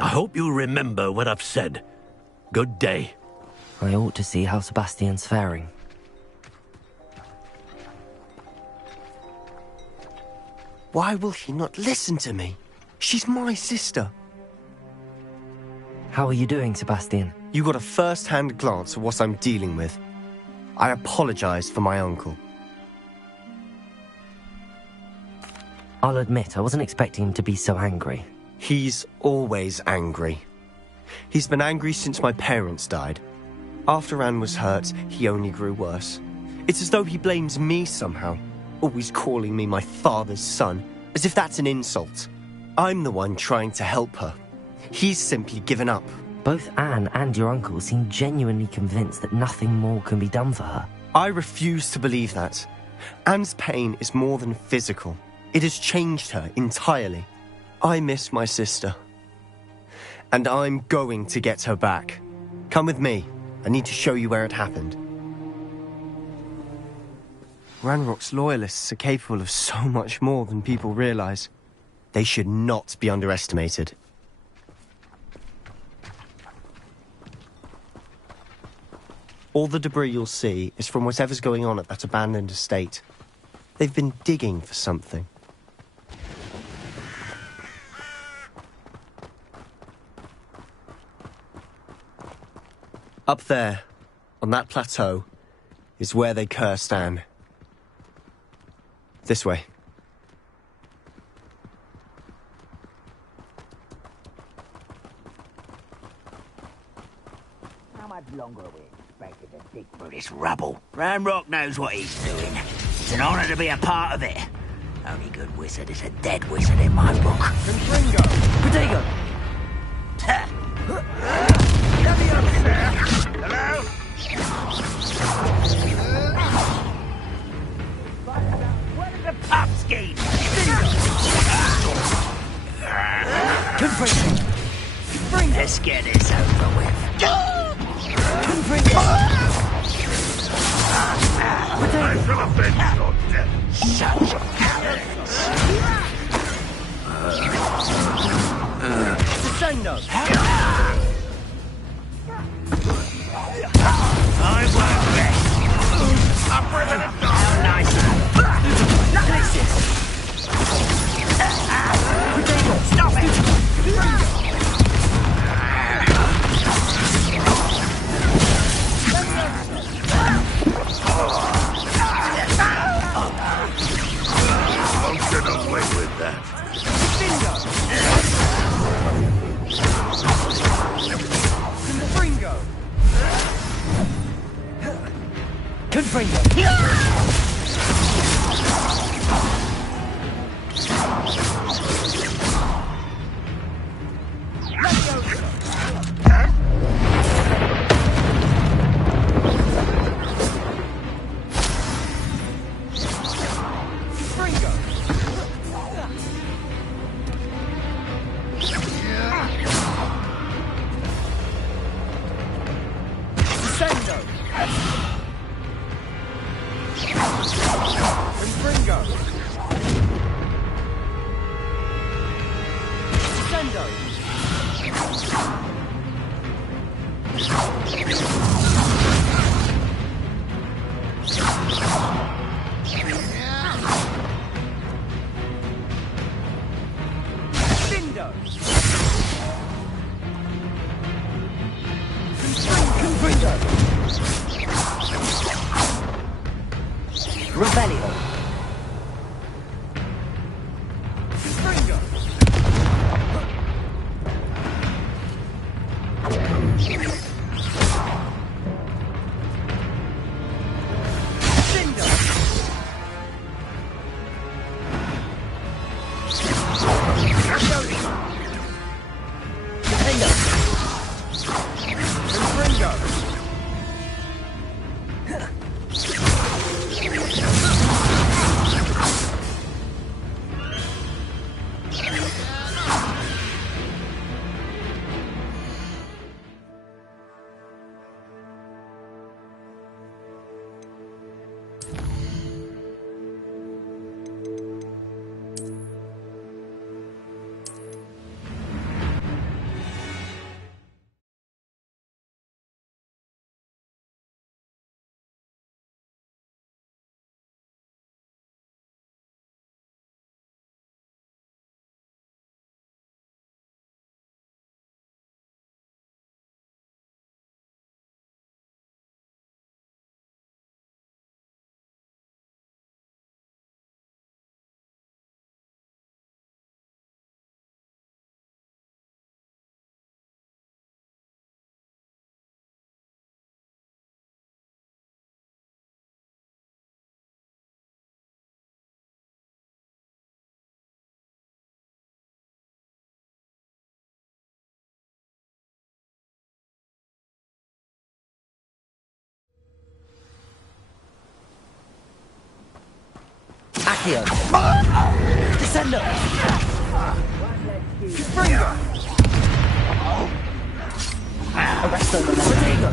I hope you'll remember what I've said. Good day. I ought to see how Sebastian's faring. Why will he not listen to me? She's my sister. How are you doing, Sebastian? You got a first-hand glance at what I'm dealing with. I apologize for my uncle. I'll admit, I wasn't expecting him to be so angry. He's always angry. He's been angry since my parents died. After Anne was hurt, he only grew worse. It's as though he blames me somehow, always calling me my father's son, as if that's an insult. I'm the one trying to help her. He's simply given up. Both Anne and your uncle seem genuinely convinced that nothing more can be done for her. I refuse to believe that. Anne's pain is more than physical. It has changed her entirely. I miss my sister. And I'm going to get her back. Come with me. I need to show you where it happened. Ranrock's Loyalists are capable of so much more than people realize. They should not be underestimated. All the debris you'll see is from whatever's going on at that abandoned estate. They've been digging for something. Up there, on that plateau, is where they cursed Anne. This way. How much longer are we expected to dig through this rubble? Ranrock knows what he's doing. It's an honor to be a part of it. Only good wizard is a dead wizard in my book. Confringo! Potato! Hello? Where's the pop scheme? Let's get this over with. I shall avenge your death. Such cowards. Crescendo! I won't rest. I'm bringing it down. How nice. Stop it! Won't get away with that. Confringo! Accio. Descendo. Confringo. Arresto Protego.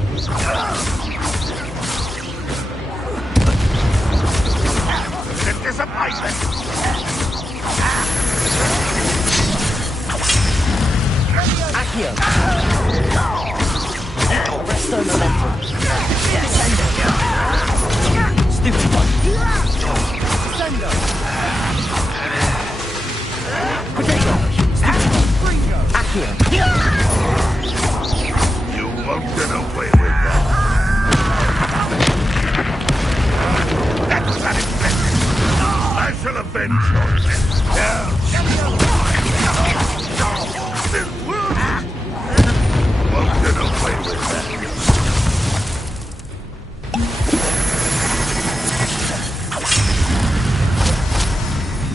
Disappointment. Accio. Arresto Momentum. Descendo. Stupid one. Descendo. Protego. Confringo. Accio. You won't get away with that. That was unexpected. I shall avenge your death. Won't get away with that.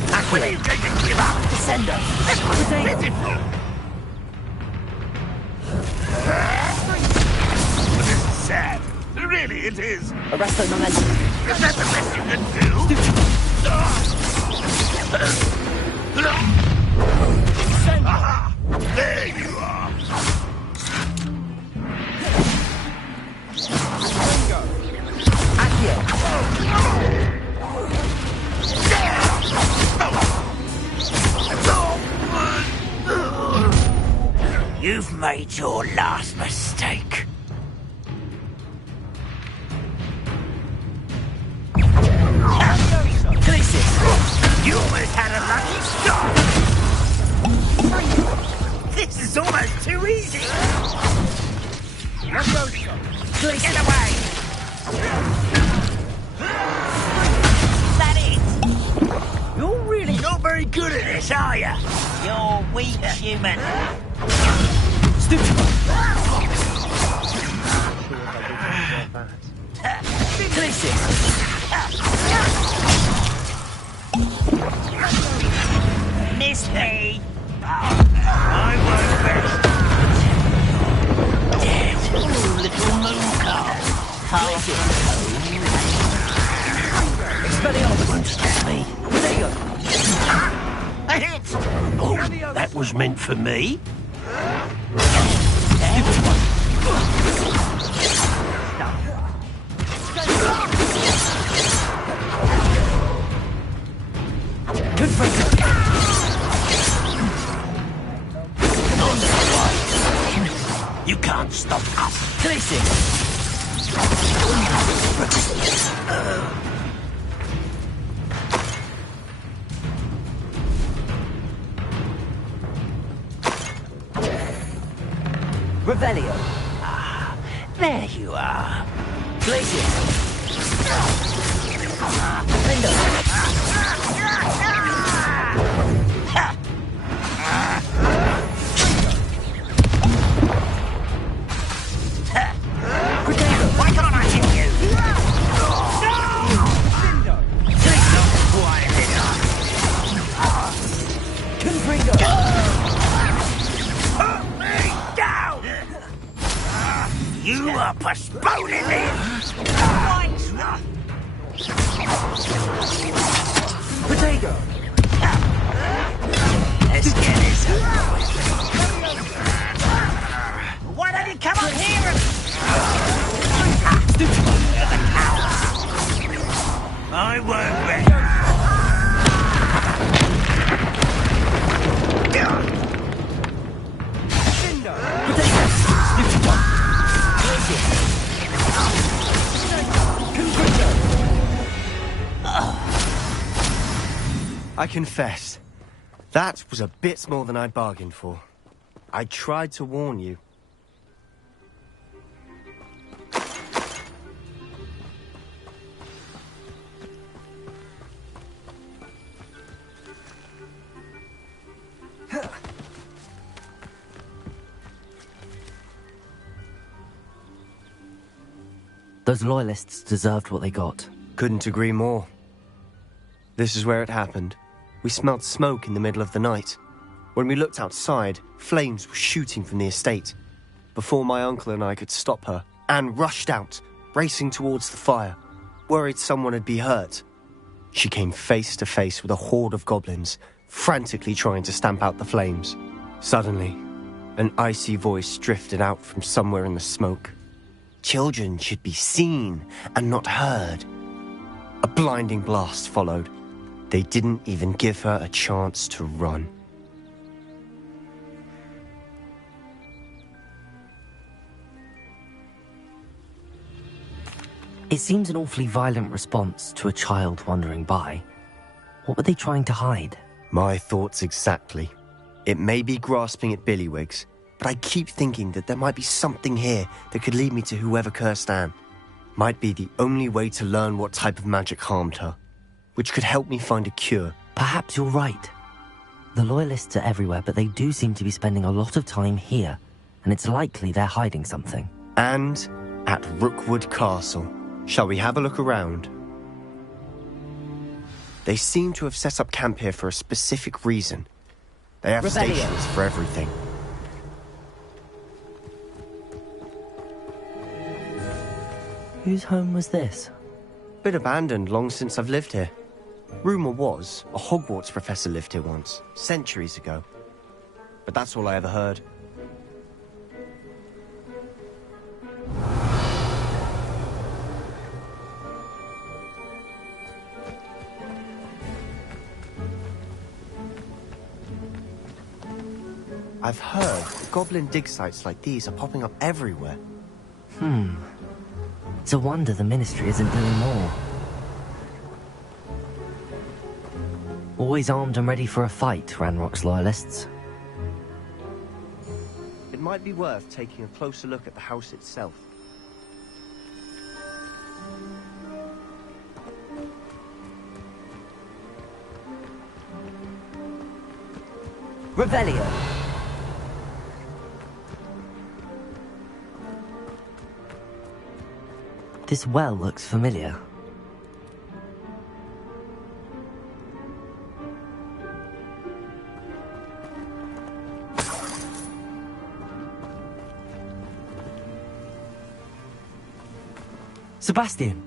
Accio. Give up. Descendo. Protego. This is sad. Really, it is. Arresto Momentum. Is that the best you can do? Aha! There you are. Confringo. Accio. You've made your last mistake. You almost had a lucky start. This is almost too easy. Get away. That it? You're really not very good at this, are you? You're weak, human. Stupid one. Miss me. I won't rest. Dead. Little moon calf. Half Expelliarmus. won't stop me. Protego. A hit. Oh, that was meant for me. Stupid one. Confringo. You can't stop us. Glacing. Revelio. Ah, there you are. Glacier. Window. Why can't I hit you? Confringo. Put me down! You are postponing me! Protego. Let's get this over with. Why don't you come up here and... I won't rest. I confess, that was a bit more than I'd bargained for. I tried to warn you. Those loyalists deserved what they got. Couldn't agree more. This is where it happened. We smelt smoke in the middle of the night. When we looked outside, flames were shooting from the estate. Before my uncle and I could stop her, Anne rushed out, racing towards the fire, worried someone had been hurt. she came face to face with a horde of goblins, frantically trying to stamp out the flames. Suddenly, an icy voice drifted out from somewhere in the smoke. Children should be seen and not heard. A blinding blast followed. They didn't even give her a chance to run. It seems an awfully violent response to a child wandering by. What were they trying to hide? My thoughts exactly. It may be grasping at Billywigs, but I keep thinking that there might be something here that could lead me to whoever cursed Anne. Might be the only way to learn what type of magic harmed her, which could help me find a cure. Perhaps you're right. The Loyalists are everywhere, but they do seem to be spending a lot of time here, and it's likely they're hiding something. And at Rookwood Castle. Shall we have a look around? They seem to have set up camp here for a specific reason. They have stations for everything. Whose home was this? Been abandoned long since I've lived here. Rumour was a Hogwarts professor lived here once, centuries ago. But that's all I ever heard. I've heard goblin dig sites like these are popping up everywhere. It's a wonder the Ministry isn't doing more. Always armed and ready for a fight, Ranrock's Loyalists. It might be worth taking a closer look at the house itself. Revelio! This well looks familiar. Sebastian,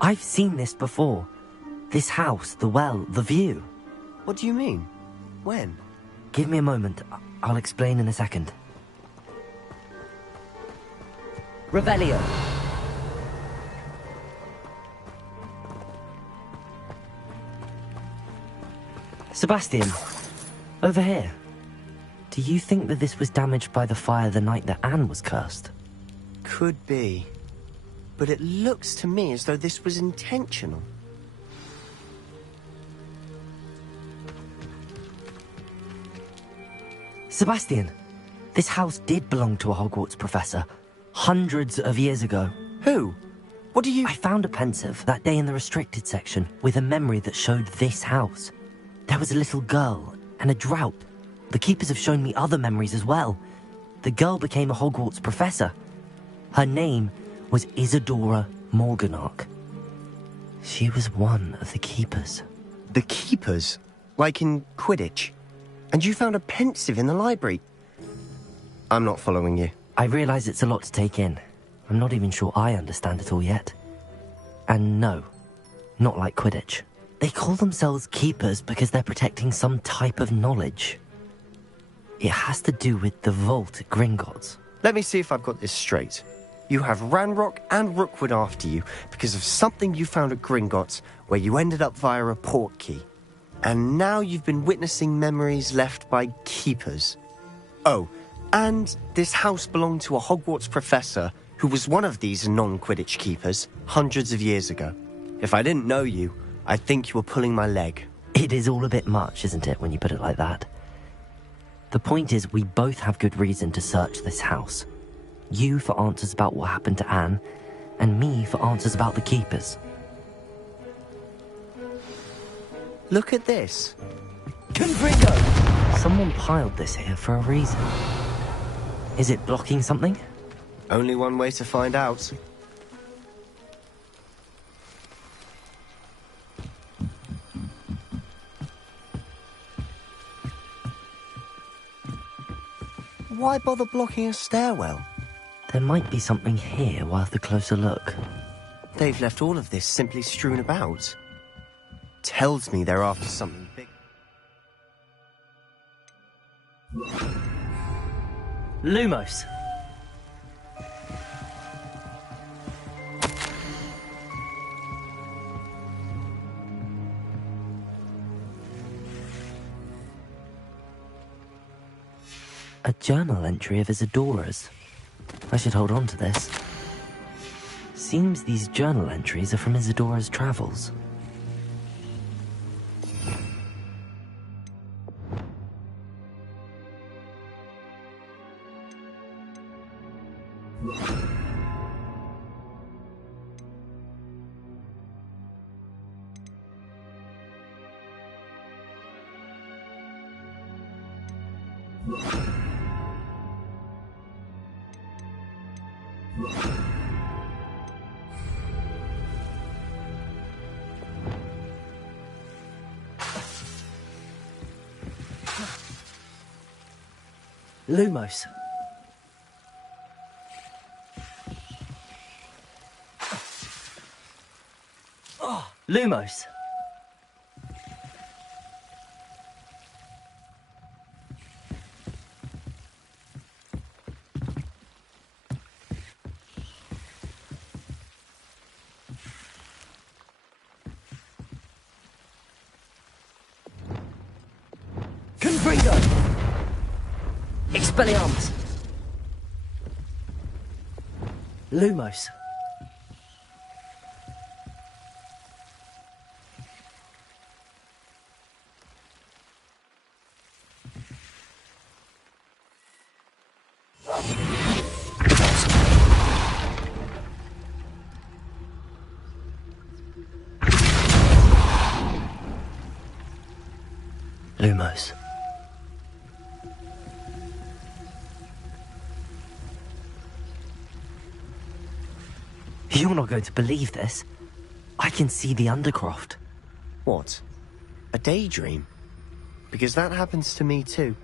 I've seen this before. This house, the well, the view. What do you mean? When? Give me a moment. I'll explain in a second. Revelio. Sebastian, over here. Do you think that this was damaged by the fire the night that Anne was cursed? Could be. But it looks to me as though this was intentional. Sebastian, this house did belong to a Hogwarts professor, hundreds of years ago. Who? What do you... I found a pensive that day in the restricted section with a memory that showed this house. There was a little girl and a drought. The keepers have shown me other memories as well. The girl became a Hogwarts professor. Her name was Isadora Morganach. She was one of the keepers. The keepers? Like in Quidditch? And you found a pensive in the library? I'm not following you. I realize it's a lot to take in. I'm not even sure I understand it all yet. And no, not like Quidditch. They call themselves keepers because they're protecting some type of knowledge. It has to do with the vault at Gringotts. Let me see if I've got this straight. You have Ranrock and Rookwood after you because of something you found at Gringotts where you ended up via a portkey. And now you've been witnessing memories left by keepers. Oh, and this house belonged to a Hogwarts professor who was one of these non-Quidditch keepers hundreds of years ago. If I didn't know you, I'd think you were pulling my leg. It is all a bit much, isn't it, when you put it like that? The point is, we both have good reason to search this house. You for answers about what happened to Anne, and me for answers about the keepers. Look at this. Confringo! Someone piled this here for a reason. Is it blocking something? Only one way to find out. Why bother blocking a stairwell? There might be something here worth a closer look. They've left all of this simply strewn about. tells me they're after something big. Lumos. A journal entry of Isadora's. I should hold on to this. Seems these journal entries are from Isadora's travels. Lumos. Oh, Lumos. Confringo! Expelliarmus! Lumos. Lumos. You're not going to believe this. I can see the Undercroft. What? A daydream? Because that happens to me too.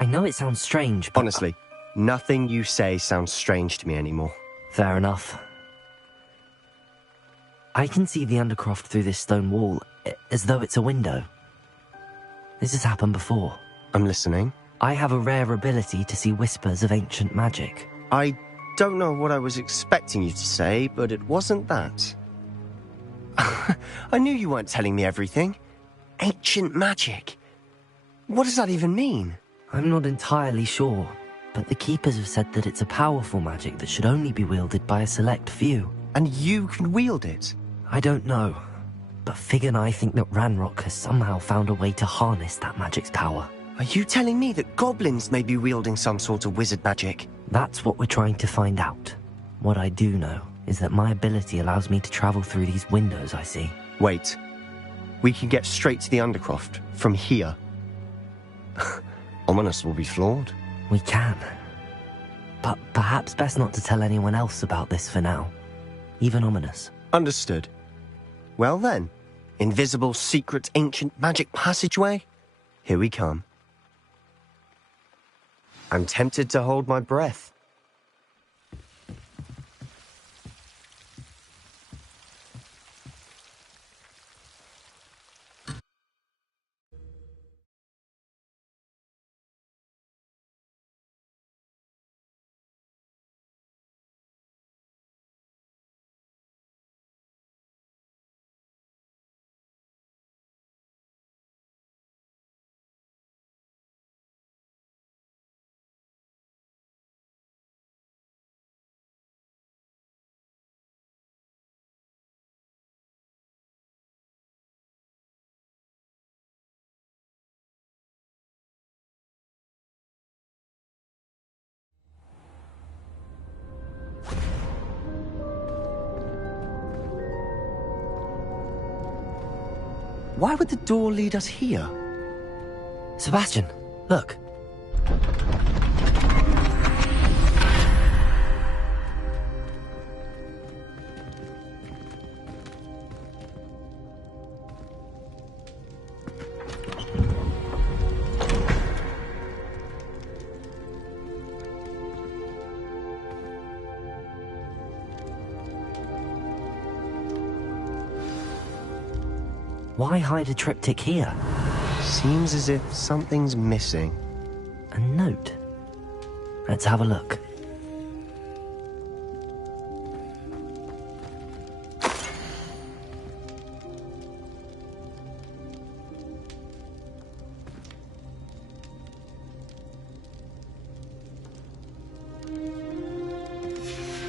I know it sounds strange, but... Honestly, nothing you say sounds strange to me anymore. Fair enough. I can see the Undercroft through this stone wall, as though it's a window. This has happened before. I'm listening. I have a rare ability to see whispers of ancient magic. I don't know what I was expecting you to say, but it wasn't that. I knew you weren't telling me everything. Ancient magic. What does that even mean? I'm not entirely sure, but the Keepers have said that it's a powerful magic that should only be wielded by a select few. And you can wield it? I don't know, but Fig and I think that Ranrock has somehow found a way to harness that magic's power. Are you telling me that goblins may be wielding some sort of wizard magic? That's what we're trying to find out. What I do know is that my ability allows me to travel through these windows I see. Wait. We can get straight to the Undercroft from here. Ominous will be floored. We can. But perhaps best not to tell anyone else about this for now. Even Ominous. Understood. Well then, invisible, secret, ancient magic passageway? Here we come. I'm tempted to hold my breath. Why would the door lead us here? Sebastian, look. Why hide a triptych here? Seems as if something's missing. A note. Let's have a look.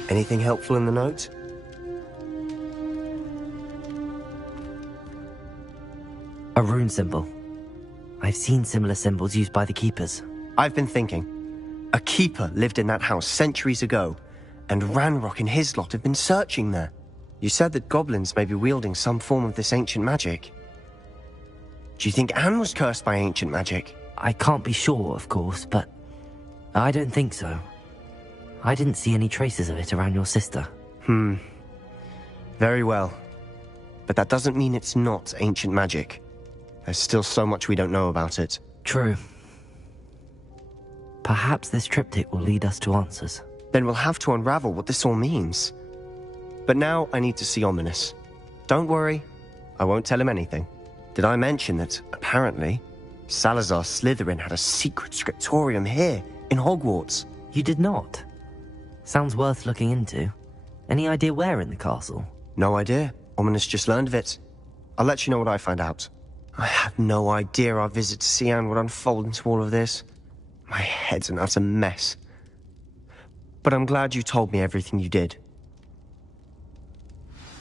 Anything helpful in the note? A rune symbol. I've seen similar symbols used by the keepers. I've been thinking. A keeper lived in that house centuries ago, and Ranrock and his lot have been searching there. You said that goblins may be wielding some form of this ancient magic. Do you think Anne was cursed by ancient magic? I can't be sure, of course, but I don't think so. I didn't see any traces of it around your sister. Very well. But that doesn't mean it's not ancient magic. There's still so much we don't know about it. True. Perhaps this triptych will lead us to answers. Then we'll have to unravel what this all means. But now I need to see Ominous. Don't worry, I won't tell him anything. Did I mention that, apparently, Salazar Slytherin had a secret scriptorium here, in Hogwarts? You did not? Sounds worth looking into. Any idea where in the castle? No idea. Ominous just learned of it. I'll let you know what I find out. I had no idea our visit to Cian would unfold into all of this. My head's an utter mess. But I'm glad you told me everything you did.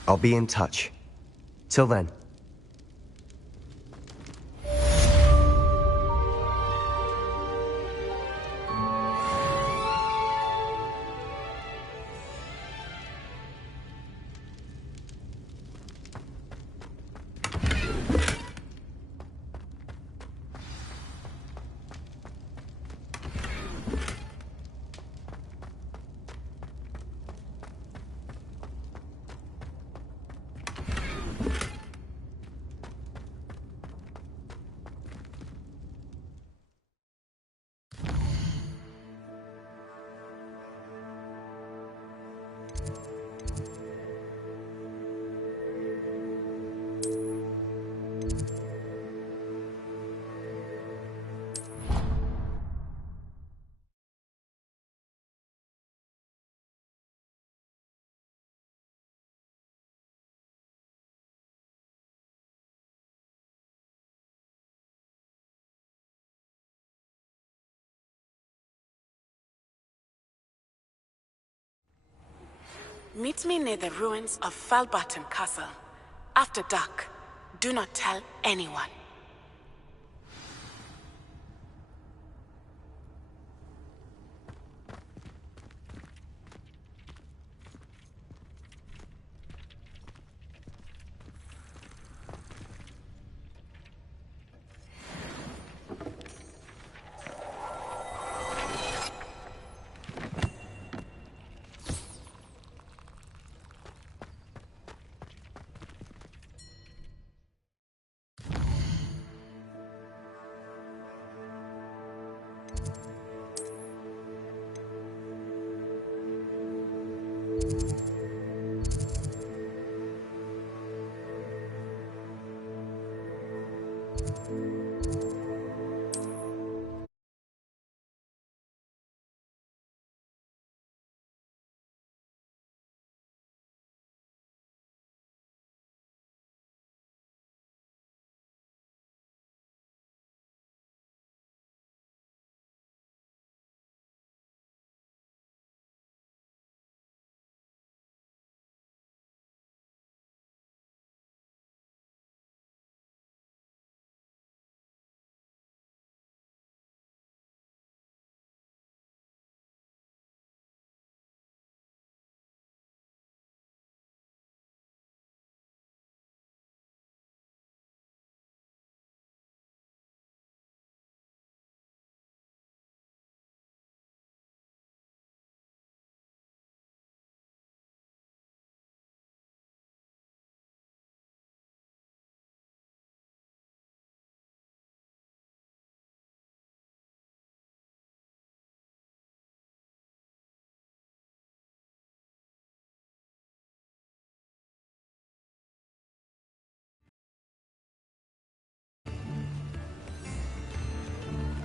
I'll be in touch. Till then. Meet me near the ruins of Falbaton Castle. After dark. Do not tell anyone.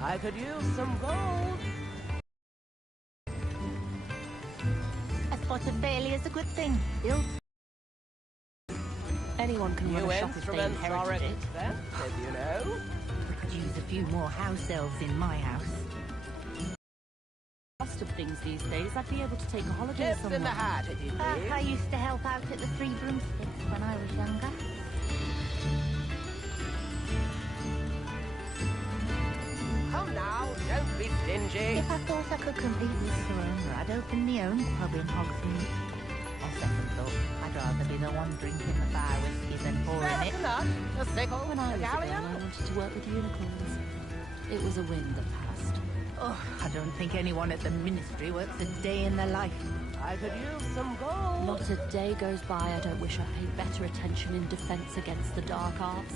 I could use some gold. A spot of failure's a good thing. Build. Anyone can run a shop if they inherited it. Expensive, you know. We could use a few more house elves in my house. Cost of things these days, I'd be able to take a holiday Tips somewhere. in the hat, if you please. I used to help out at the Three Broomsticks when I was younger. Come now, don't be stingy. If I thought I could complete this surrender, I'd open my own pub in Hogsmeade. On second thought, I'd rather be the one drinking the fire whiskey than pouring it. A sickle, When I a was a girl, galleon. I wanted to work with unicorns. It was a whim that passed. Oh, I don't think anyone at the ministry works a day in their life. I could use some gold. Not a day goes by I don't wish I paid better attention in defense against the dark arts.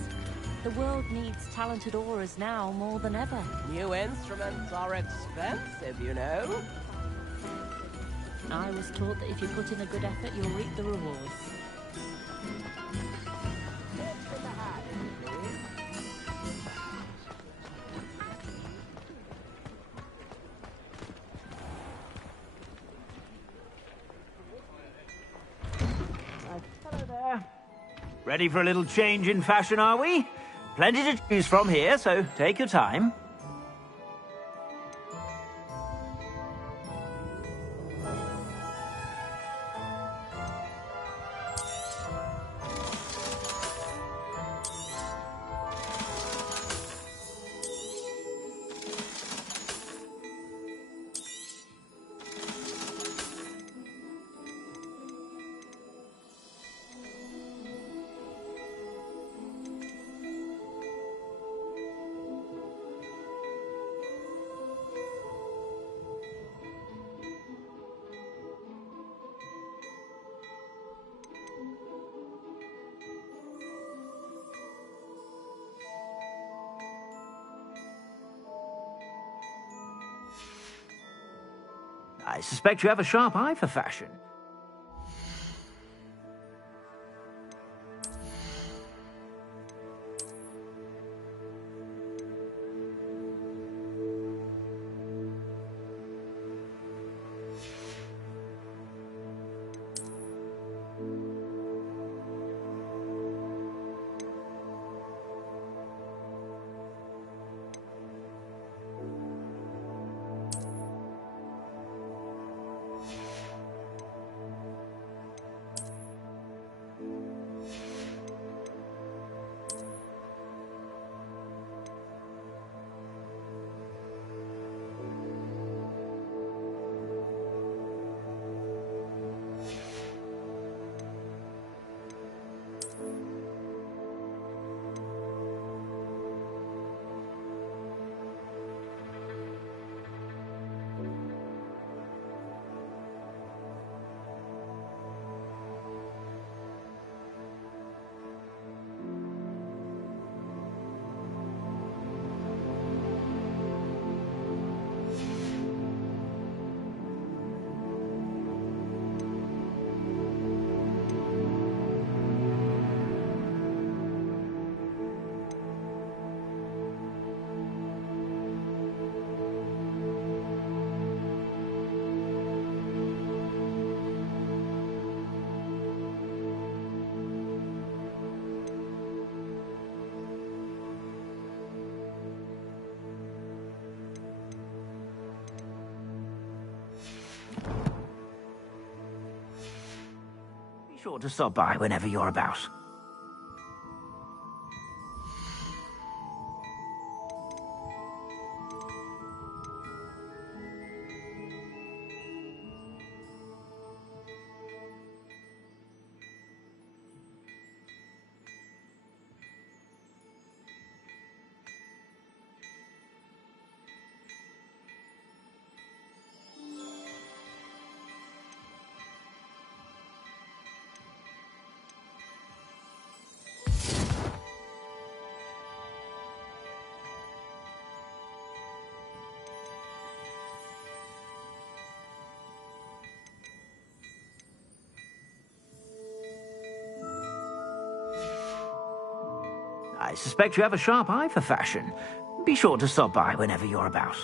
The world needs talented aurors now more than ever. New instruments are expensive, you know. I was taught that if you put in a good effort, you'll reap the rewards. Tips in the hat, if you please. Hello there. Ready for a little change in fashion, are we? Plenty to choose from here, so take your time. I suspect you have a sharp eye for fashion. Be sure to stop by whenever you're about. I suspect you have a sharp eye for fashion. Be sure to stop by whenever you're about.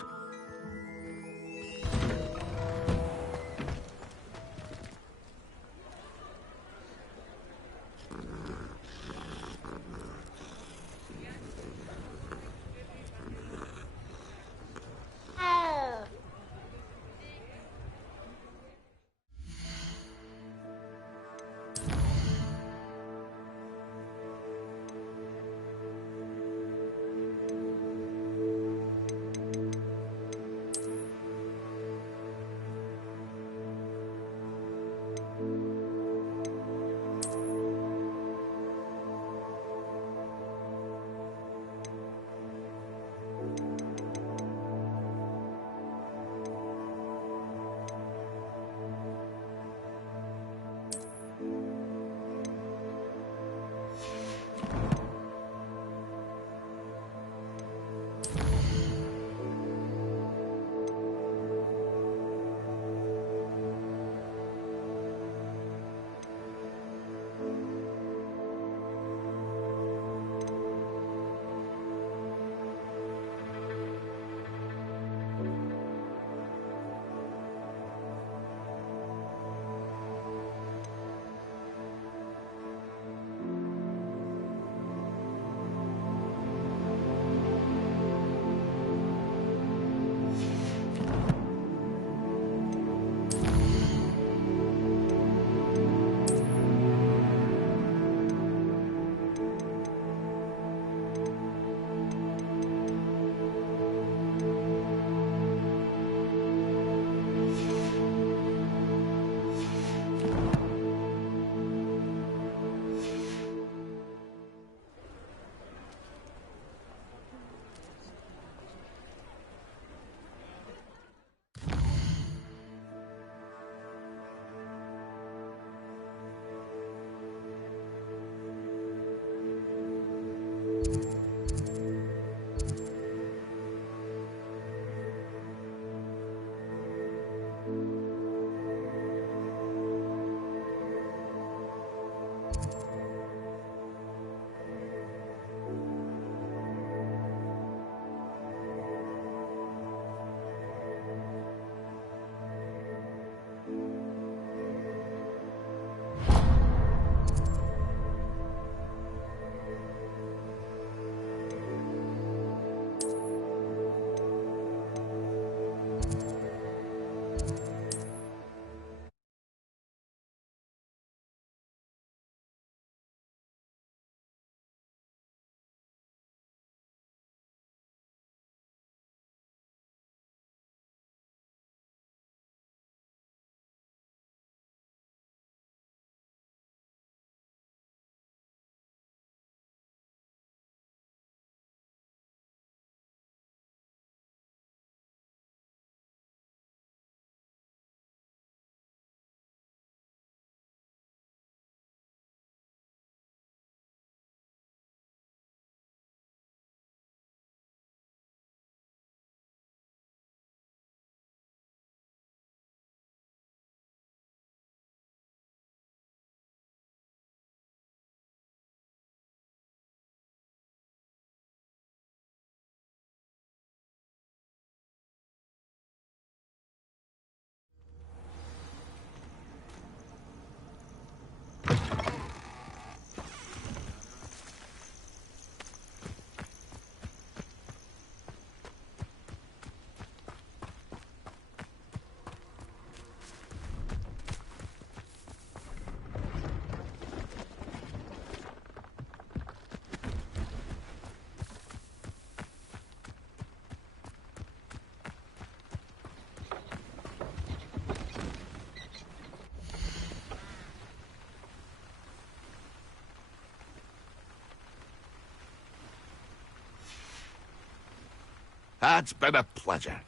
It's been a pleasure.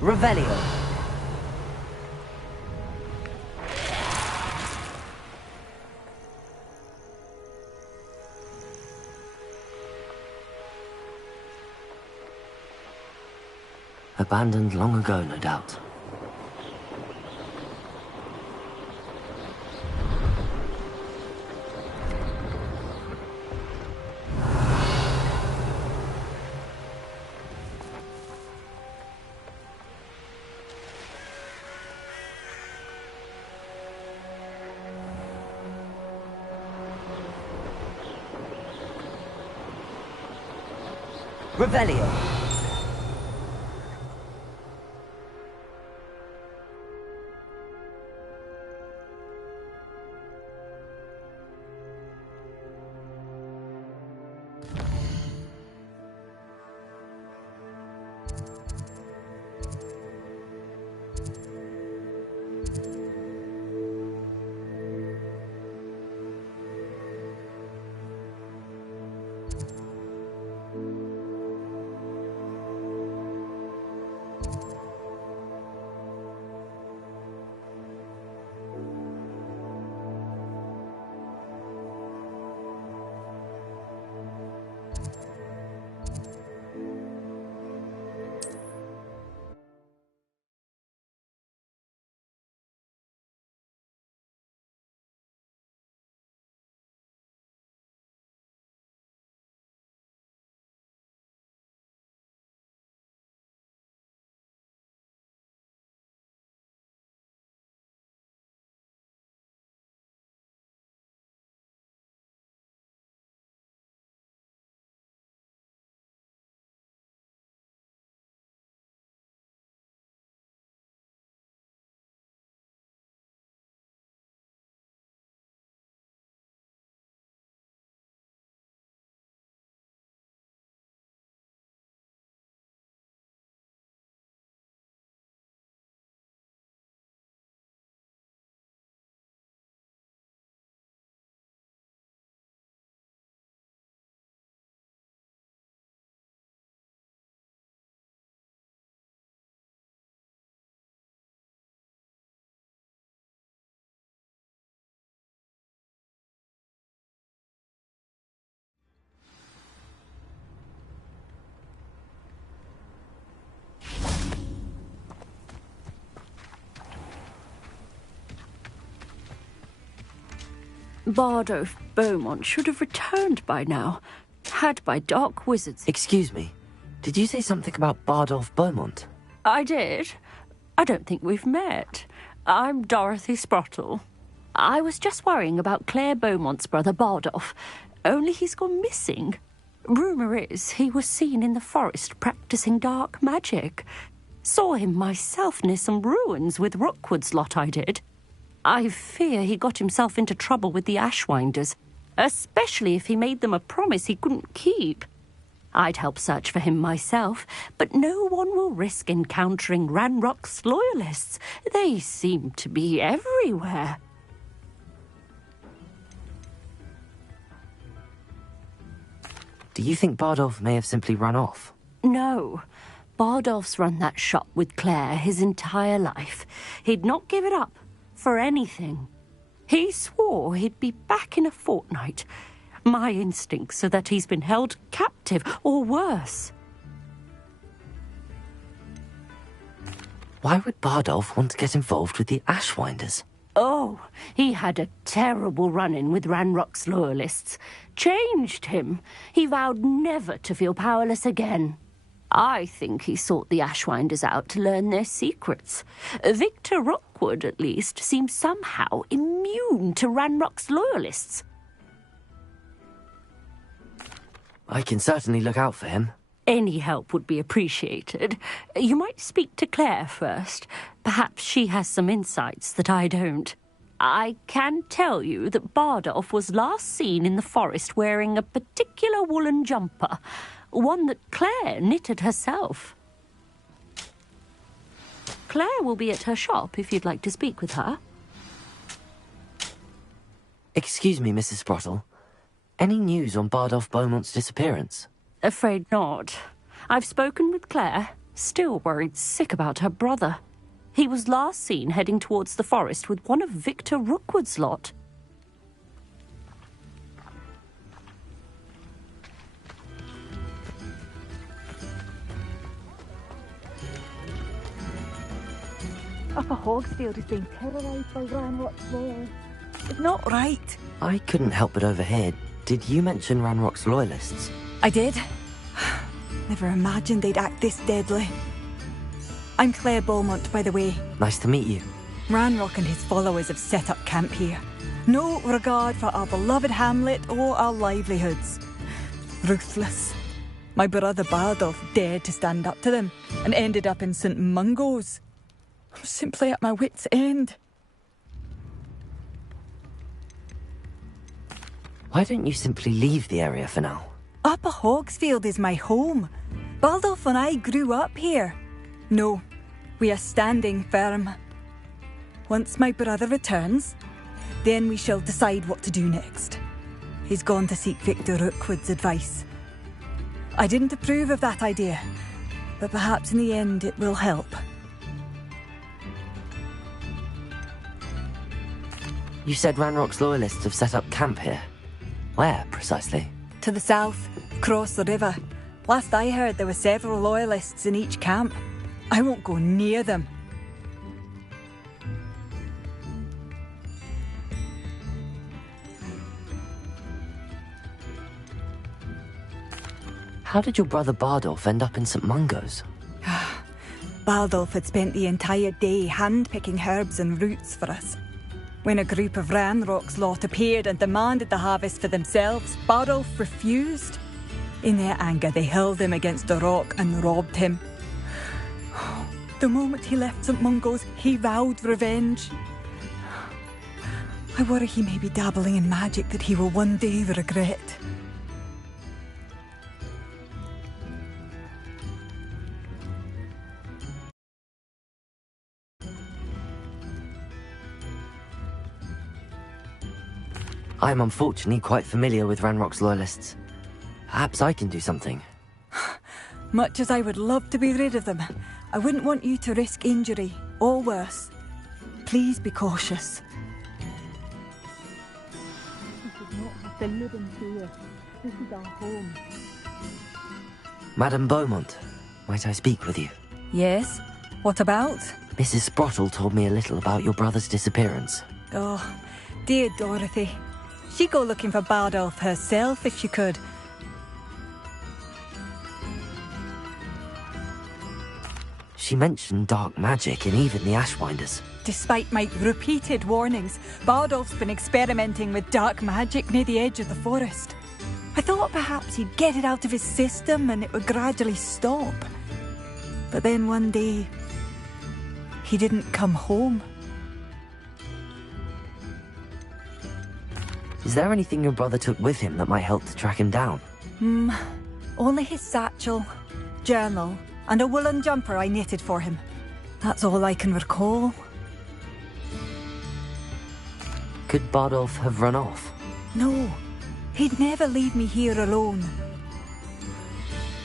Revelio. Abandoned long ago, no doubt. Revelio. Bardolph Beaumont should have returned by now. Had by dark wizards. Excuse me. Did you say something about Bardolph Beaumont? I did. I don't think we've met. I'm Dorothy Sprottle. I was just worrying about Claire Beaumont's brother Bardolph. Only he's gone missing. Rumour is he was seen in the forest practising dark magic. Saw him myself near some ruins with Rookwood's lot, I did. I fear he got himself into trouble with the Ashwinders, especially if he made them a promise he couldn't keep. I'd help search for him myself, but no one will risk encountering Ranrock's loyalists. They seem to be everywhere. Do you think Bardolph may have simply run off? No. Bardolph's run that shop with Claire his entire life. He'd not give it up for anything. He swore he'd be back in a fortnight. My instincts are that he's been held captive, or worse. Why would Bardolph want to get involved with the Ashwinders? Oh, he had a terrible run-in with Ranrock's loyalists. Changed him. He vowed never to feel powerless again. I think he sought the Ashwinders out to learn their secrets. Victor Rookwood, at least, seems somehow immune to Ranrock's loyalists. I can certainly look out for him. Any help would be appreciated. You might speak to Claire first. Perhaps she has some insights that I don't. I can tell you that Bardolph was last seen in the forest wearing a particular woolen jumper, one that Claire knitted herself. Claire will be at her shop if you'd like to speak with her. Excuse me, Mrs. Sprottle. Any news on Bardolph Beaumont's disappearance? Afraid not. I've spoken with Claire, still worried sick about her brother. He was last seen heading towards the forest with one of Victor Rookwood's lot. Upper Hogsfield is being terrorised by Ranrock's loyalists. It's not right. I couldn't help but overhear. Did you mention Ranrock's loyalists? I did. Never imagined they'd act this deadly. I'm Claire Beaumont, by the way. Nice to meet you. Ranrock and his followers have set up camp here. No regard for our beloved hamlet or our livelihoods. Ruthless. My brother Bardolph dared to stand up to them and ended up in St. Mungo's. I'm simply at my wit's end. Why don't you simply leave the area for now? Upper Hogsfield is my home. Bardolph and I grew up here. No, we are standing firm. Once my brother returns, then we shall decide what to do next. He's gone to seek Victor Rookwood's advice. I didn't approve of that idea, but perhaps in the end it will help. You said Ranrock's loyalists have set up camp here. Where, precisely? To the south, across the river. Last I heard, there were several loyalists in each camp. I won't go near them. How did your brother Bardolph end up in St. Mungo's? Bardolph had spent the entire day hand-picking herbs and roots for us. When a group of Ranrock's lot appeared and demanded the harvest for themselves, Bardolph refused. In their anger, they hurled him against a rock and robbed him. The moment he left St. Mungo's, he vowed revenge. I worry he may be dabbling in magic that he will one day regret. I am unfortunately quite familiar with Ranrock's loyalists. Perhaps I can do something. Much as I would love to be rid of them, I wouldn't want you to risk injury, or worse. Please be cautious. We should not have to live in fear. This is our home. Madame Beaumont, might I speak with you? Yes? What about? Mrs. Sprottle told me a little about your brother's disappearance. Oh, dear Dorothy. She'd go looking for Bardolph herself if she could. She mentioned dark magic and even the Ashwinders. Despite my repeated warnings, Bardolph's been experimenting with dark magic near the edge of the forest. I thought perhaps he'd get it out of his system and it would gradually stop. But then one day, he didn't come home. Is there anything your brother took with him that might help to track him down? Only his satchel, journal, and a woolen jumper I knitted for him. That's all I can recall. Could Bardolph have run off? No, he'd never leave me here alone.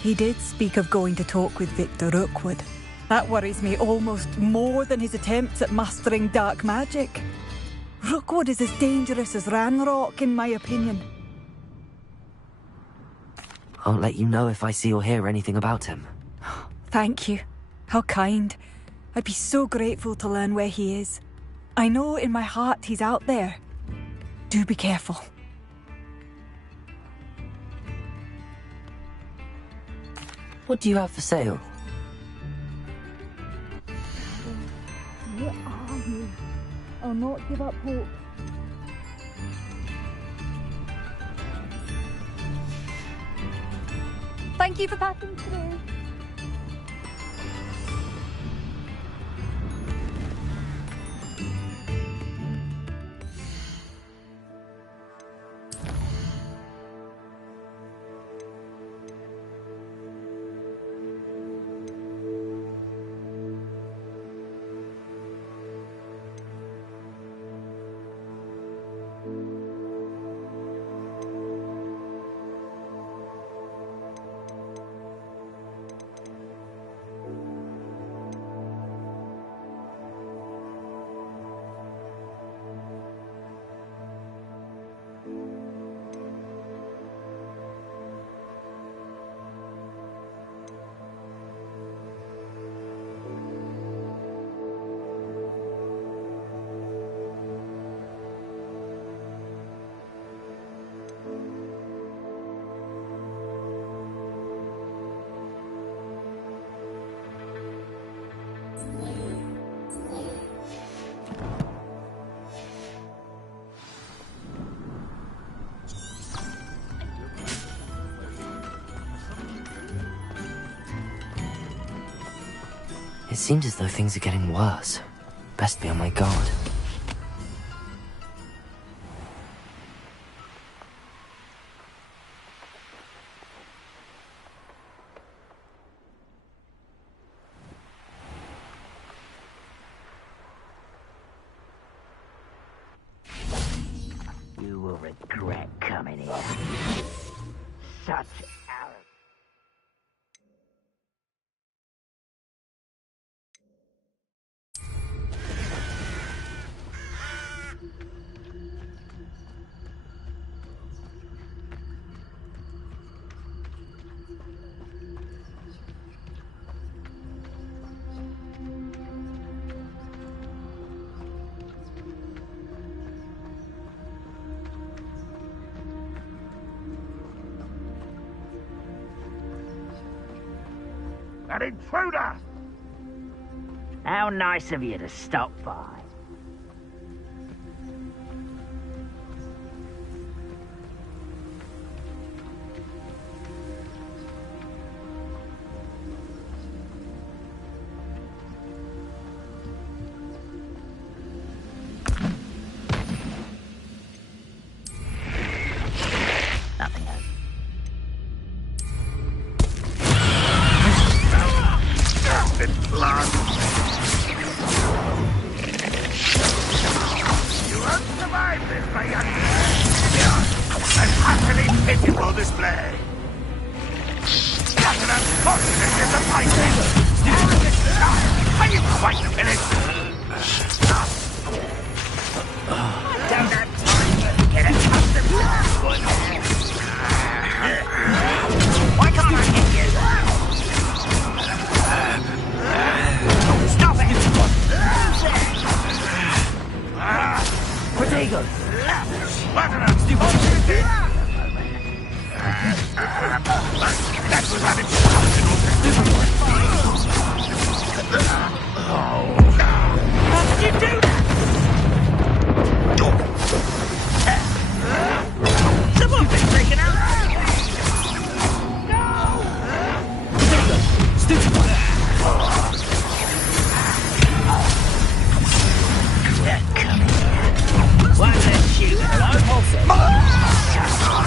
He did speak of going to talk with Victor Rookwood. That worries me almost more than his attempts at mastering dark magic. Rookwood is as dangerous as Ranrock, in my opinion. I'll let you know if I see or hear anything about him. Thank you. How kind. I'd be so grateful to learn where he is. I know in my heart he's out there. Do be careful. What do you have for sale? Where are you? I'll not give up hope. Thank you for passing through. It seems as though things are getting worse. Best be on my guard. You will regret coming here. Such arrogance. An intruder! How nice of you to stop by. Nothing else. Blood. You won't survive this, my young man. An utterly pitiful display. What an unfortunate disappointment. Arrogant child. Are you quite finished? I don't have time to get accustomed to this one. Why can't I hit you? Stop it! Protego! What an unfortunate! That was unexpected. How did you do that? Someone's been freaking out! No! Stupid one! Why let you alone?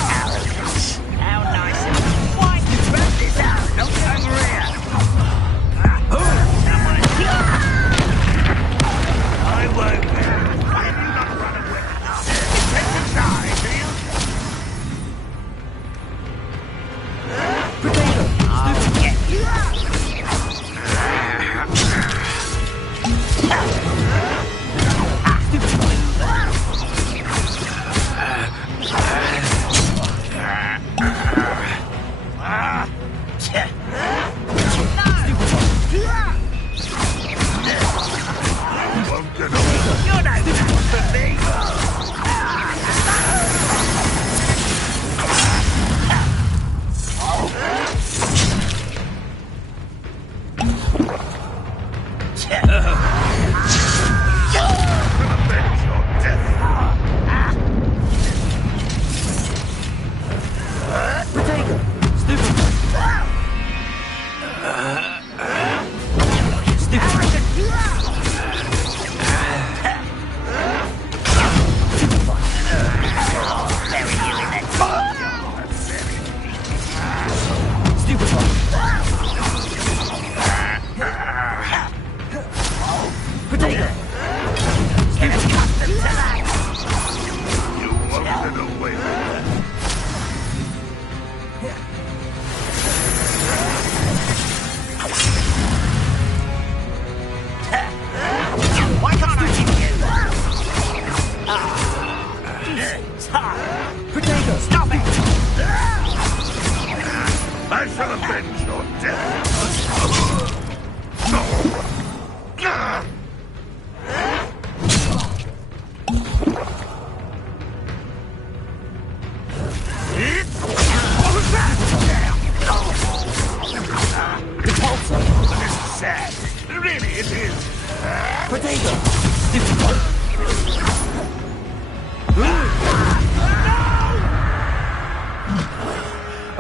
Arrogance. How nice of you. Why did you grab this out? Don't get over here. Someone. I won't. Why have you not run away? Intend to die, do you? Potato! I'll get you.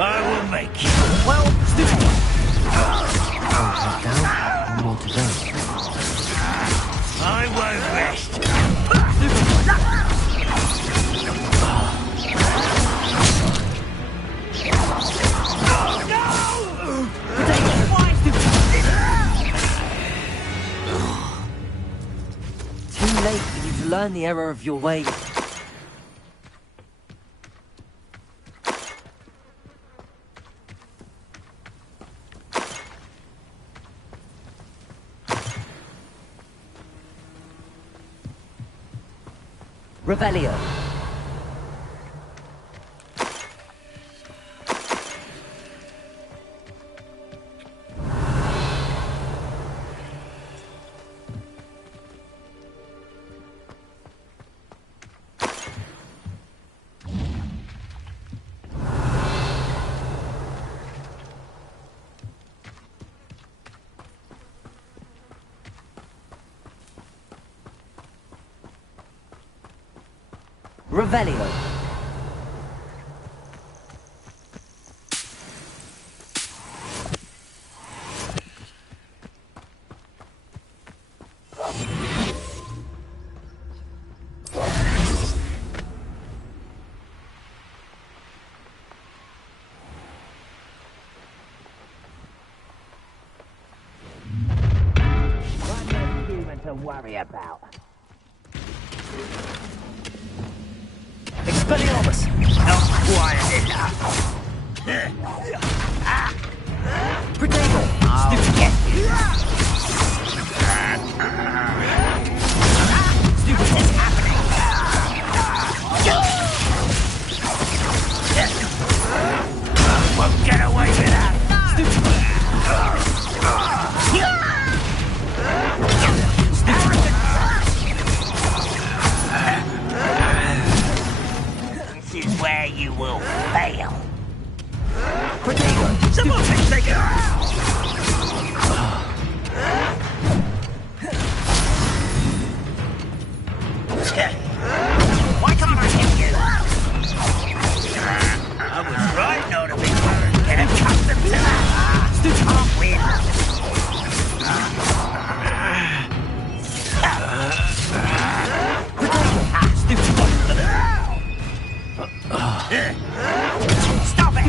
I will make you. Well, stupid. Down, more to go. learn the error of your ways. Revelio. Revelio. Human to worry about. Expelliarmus! Not quiet enough. Potato! I'll get you. Stupid. What's happening? Won't get away with that. This is where you will fail. Potato! Someone please take it out! Why can't I hit you? I was right not to be worried. Get accustomed to that. Can't win. Stop it!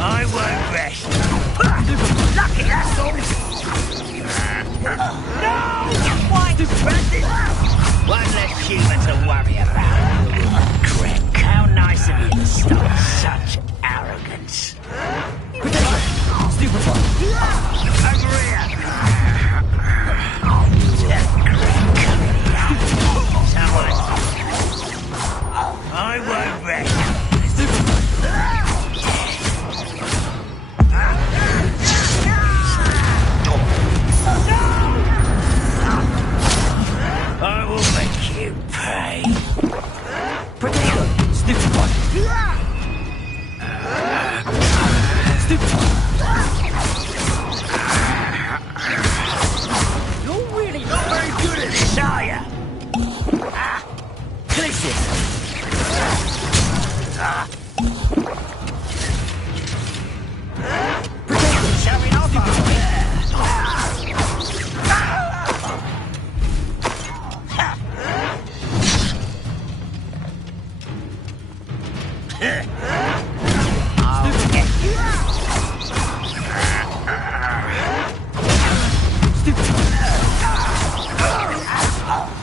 I won't rest. Lucky that's all. No! Why distracted? One less human to worry about. Crick, how nice of you to start such arrogance. Stupid one. Over here. I won't rest. I will make you pay. Potato! Stupid one. Stupid one. You're really not very good at this, are you? Delicious! Potato showing off, are we? I'll get you.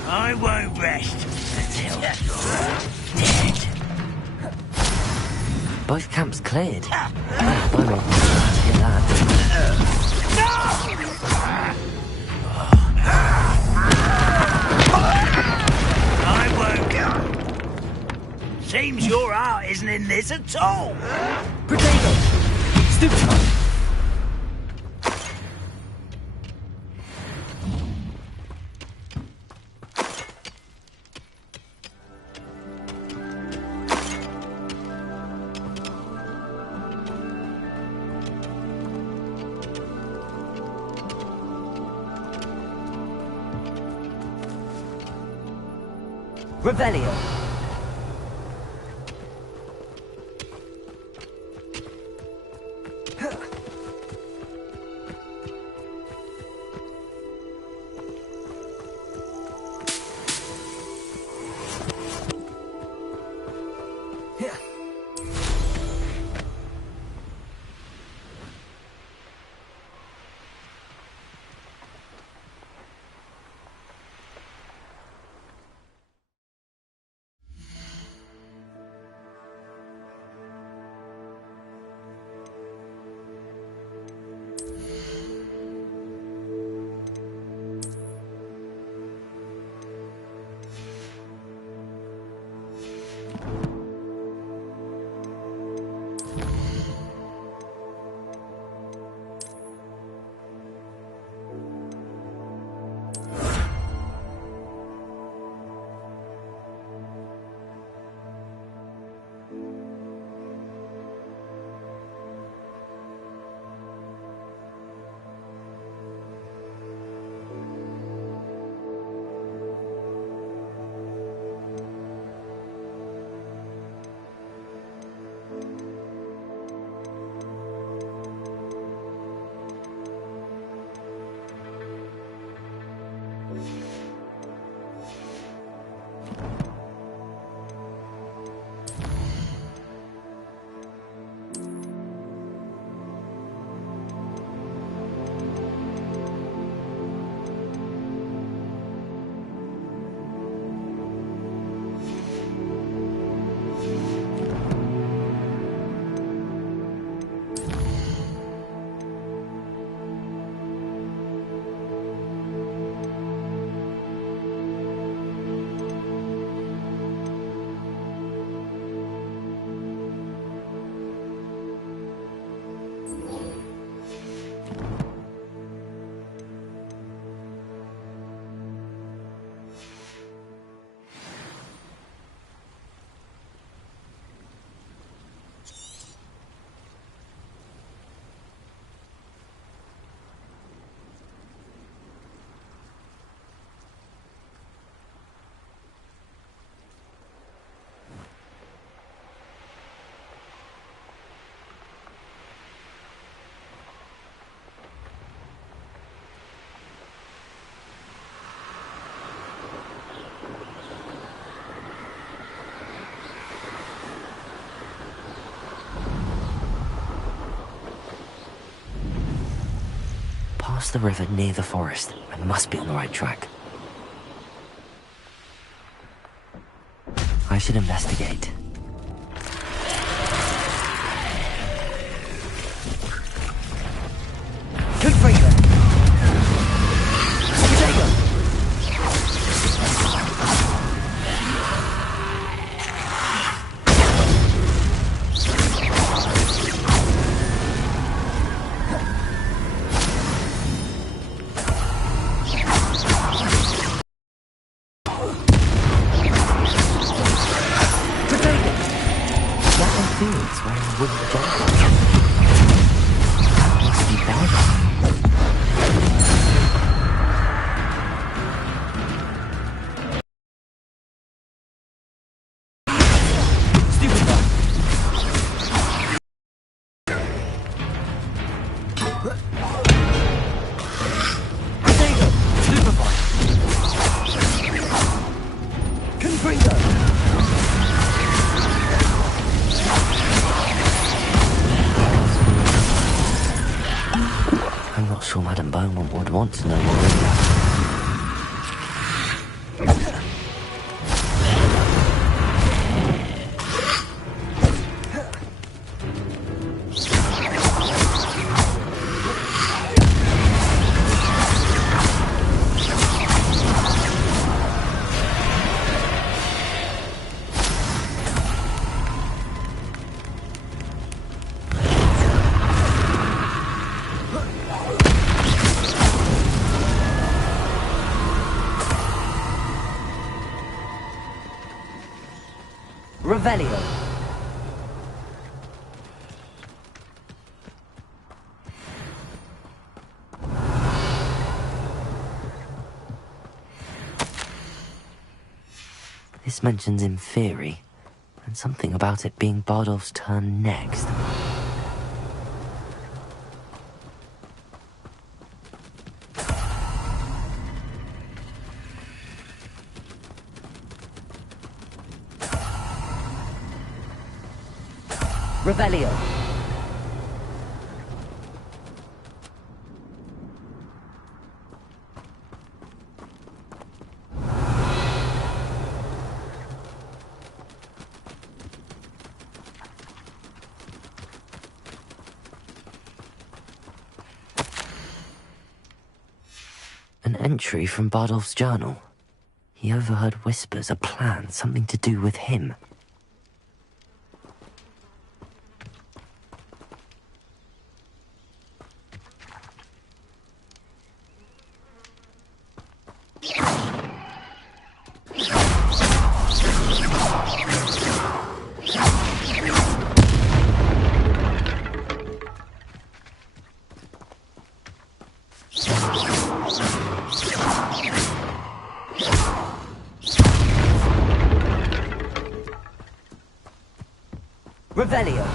I won't rest until you're dead. Both camps cleared. Oh, blimey. Hear that. I won't go. Seems your heart isn't in this at all. Potato! Stupid one. Revelio. across the river near the forest. I must be on the right track. I should investigate. I'm not sure Madame Beaumont would want to know what really happened. Revelio. This mentions in theory, and something about it being Bardolph's turn next. Revelio. An entry from Bardolph's journal. He overheard whispers, a plan, something to do with him. Revelio.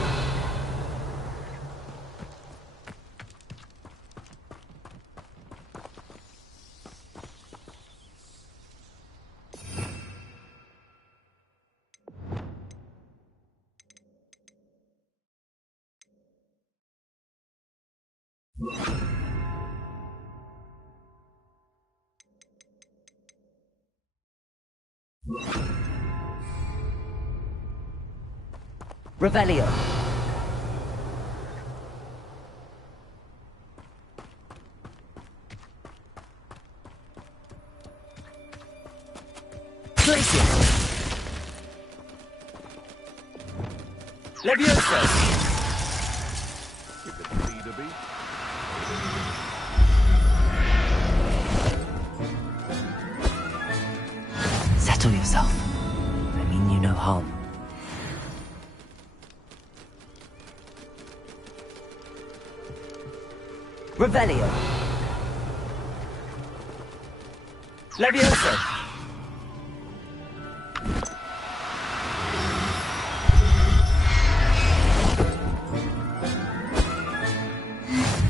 Revelio. Glacier. Levioso. Give it lead a beat. Settle yourself. I mean you no harm. Revelio. Levioso.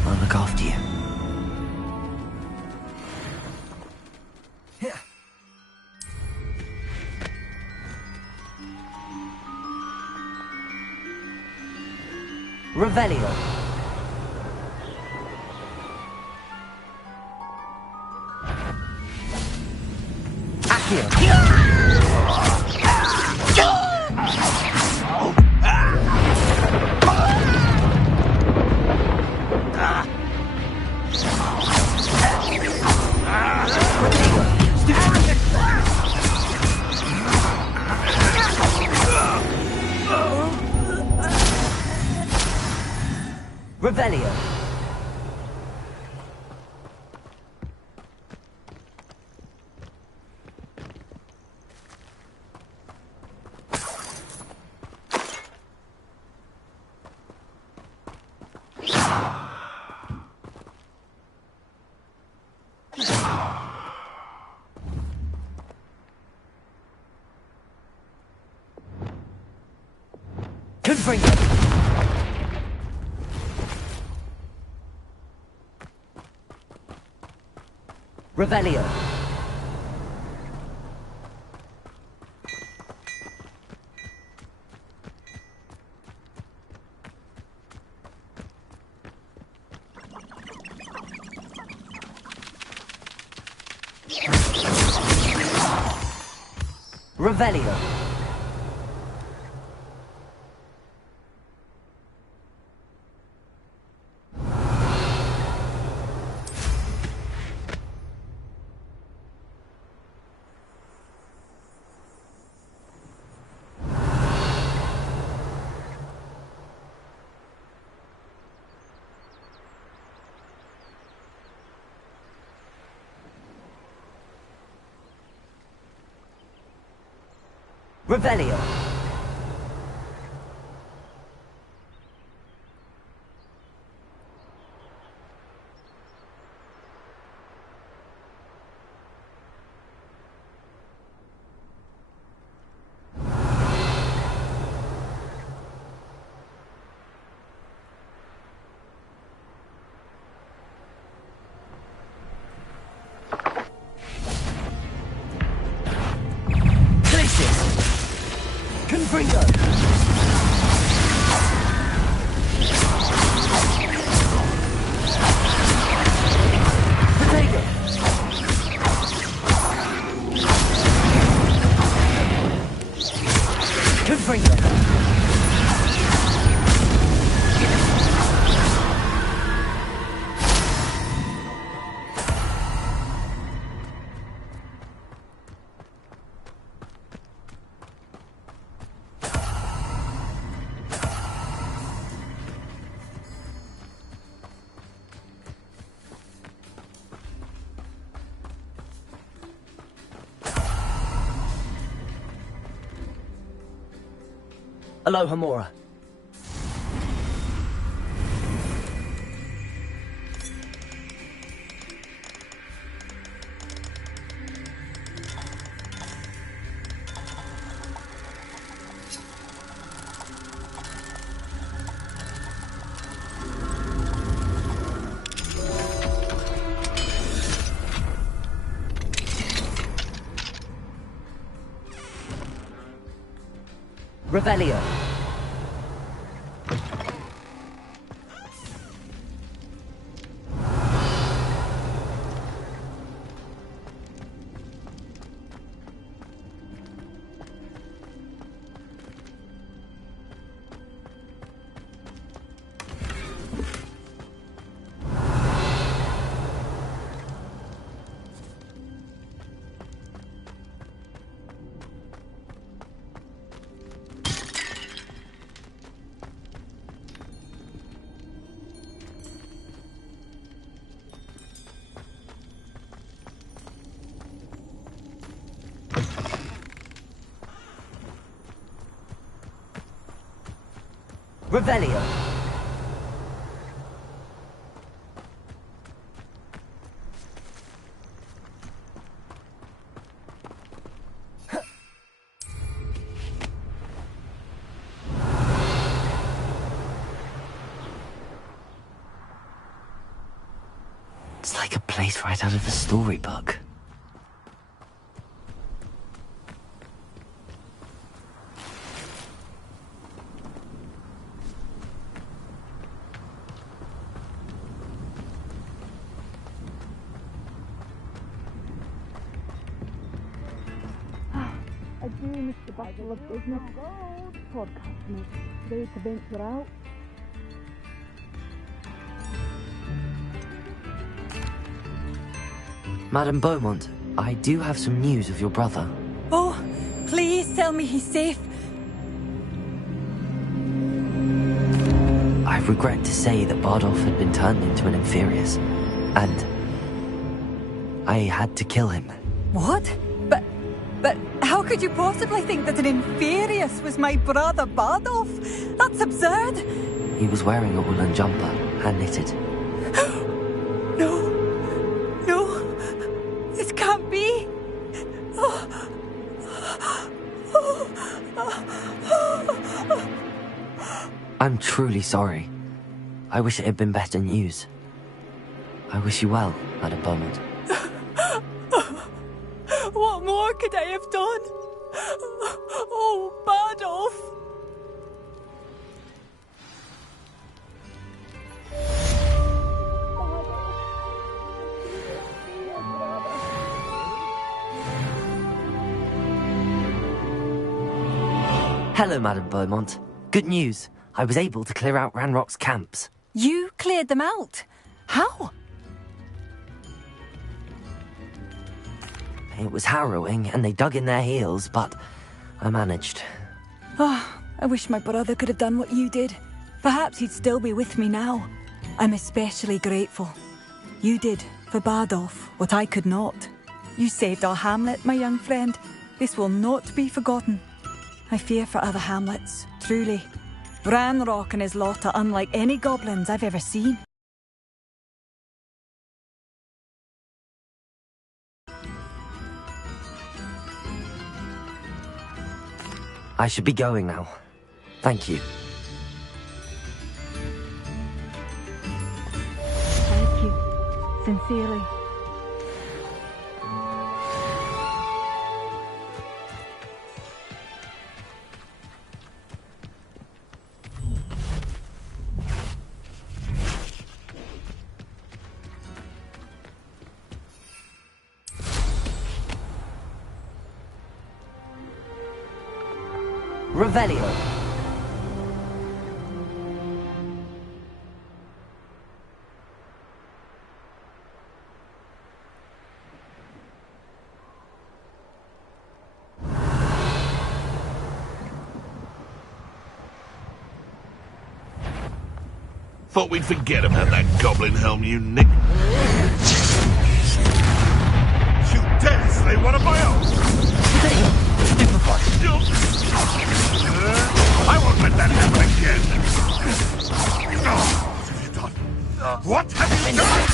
I'll look after you. Revelio. Revelio. Confringo. Revelio. Revelio. Revelio. Confringo! Potato! Confringo! Aloha Mora. Revelio. Revelio. It's like a place right out of a storybook. Again, it's the battle of business. Podcast me. Ready to venture out. Madame Beaumont, I do have some news of your brother. Oh, please tell me he's safe. I regret to say that Bardolph had been turned into an Inferius, and I had to kill him. What? But how could you possibly think that an Inferius was my brother Bardolph? That's absurd! He was wearing a woolen jumper, hand-knitted. No, this can't be. I'm truly sorry. I wish it had been better news. I wish you well, Madame Beaumont. What more could I have done? Oh, Bardolph! Hello, Madame Beaumont. Good news. I was able to clear out Ranrock's camps. You cleared them out? How? It was harrowing, and they dug in their heels, but I managed. I wish my brother could have done what you did. Perhaps he'd still be with me now. I'm especially grateful. You did, for Bardolph, what I could not. You saved our hamlet, my young friend. This will not be forgotten. I fear for other hamlets, truly. Ranrock and his lot are unlike any goblins I've ever seen. I should be going now. Thank you. Thank you. Sincerely. Revelio. Thought we'd forget about that goblin helm, you nick. You dare slay one of my own! I won't let that happen again! What have you done? What have you done?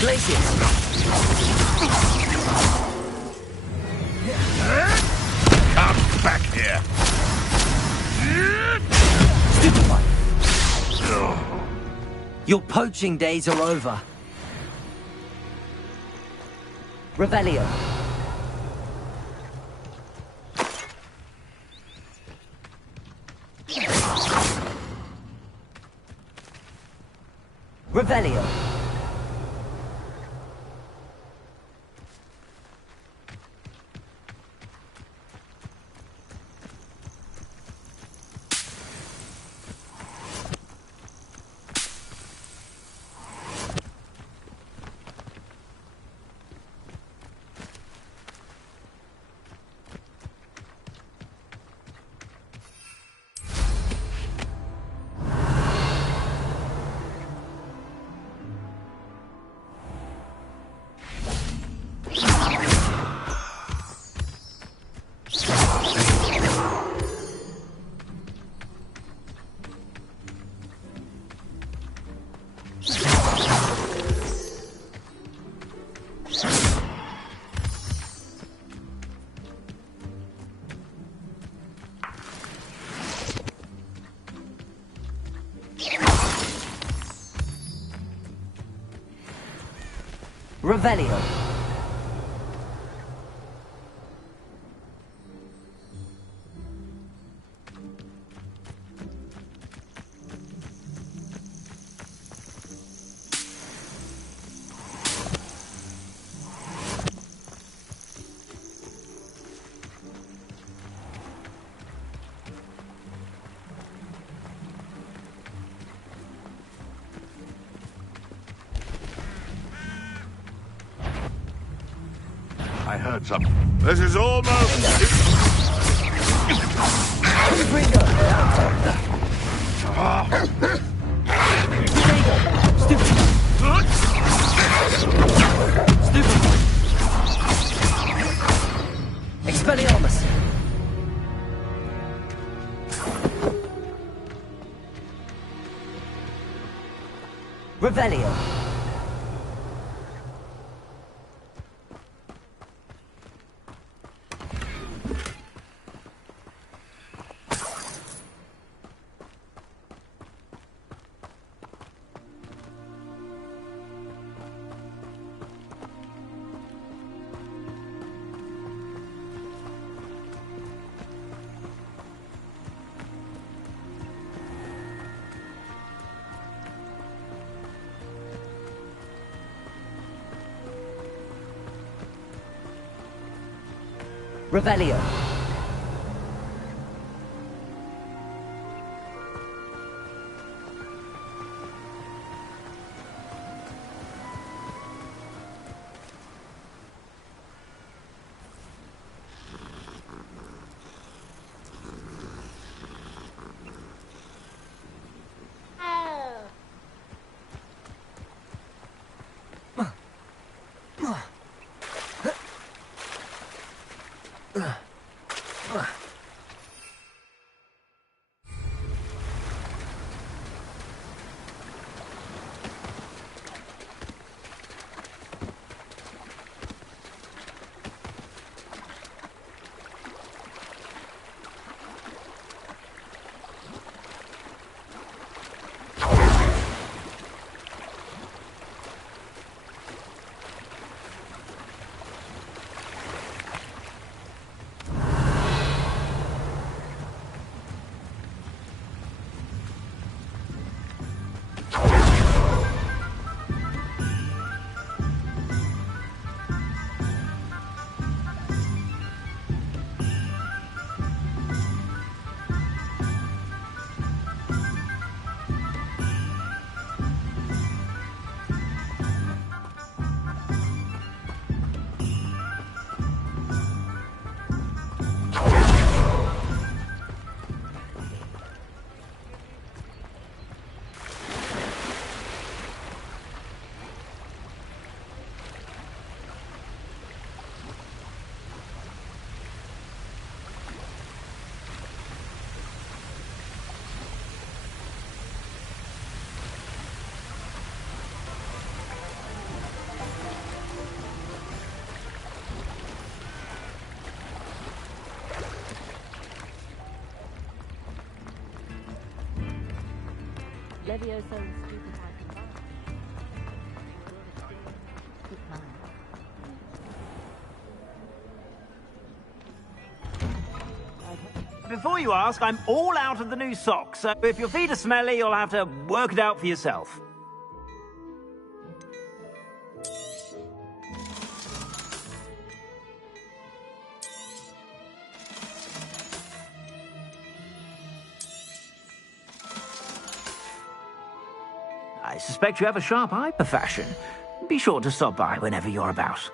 Glacius! Come back here! Stupefy! Your poaching days are over. Revelio. Revelio. Revelio. I heard something. This is almost... Revelio. Revelio. Levio's so stupid I can buy. Keep mine. Before you ask, I'm all out of the new socks, so if your feet are smelly, you'll have to work it out for yourself. I suspect you have a sharp eye for fashion. Be sure to stop by whenever you're about.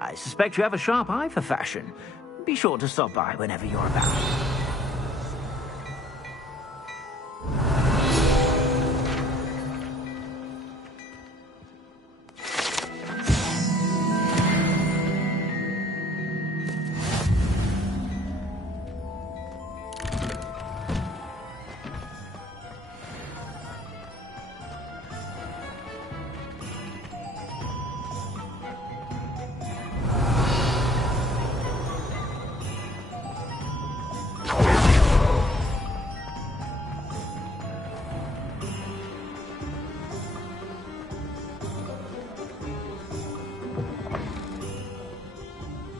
I suspect you have a sharp eye for fashion. Be sure to stop by whenever you're about.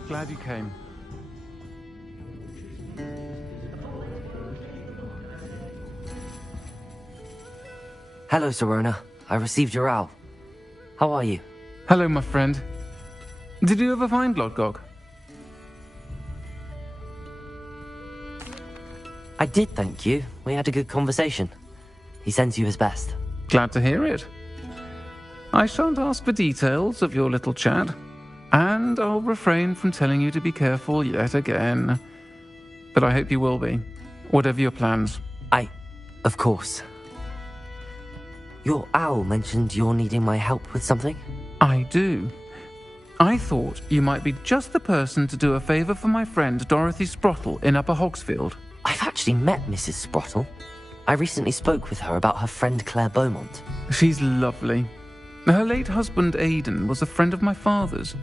Glad you came. Hello, Serona. I received your owl. How are you? Hello, my friend. Did you ever find Lodgog? I did, thank you. We had a good conversation. He sends you his best. Glad to hear it. I shan't ask for details of your little chat, and I'll refrain from telling you to be careful yet again. But I hope you will be, whatever your plans. Of course. Your owl mentioned you're needing my help with something? I do. I thought you might be just the person to do a favour for my friend Dorothy Sprottle in Upper Hogsfield. I've actually met Mrs. Sprottle. I recently spoke with her about her friend Claire Beaumont. She's lovely. Her late husband Aidan was a friend of my father's.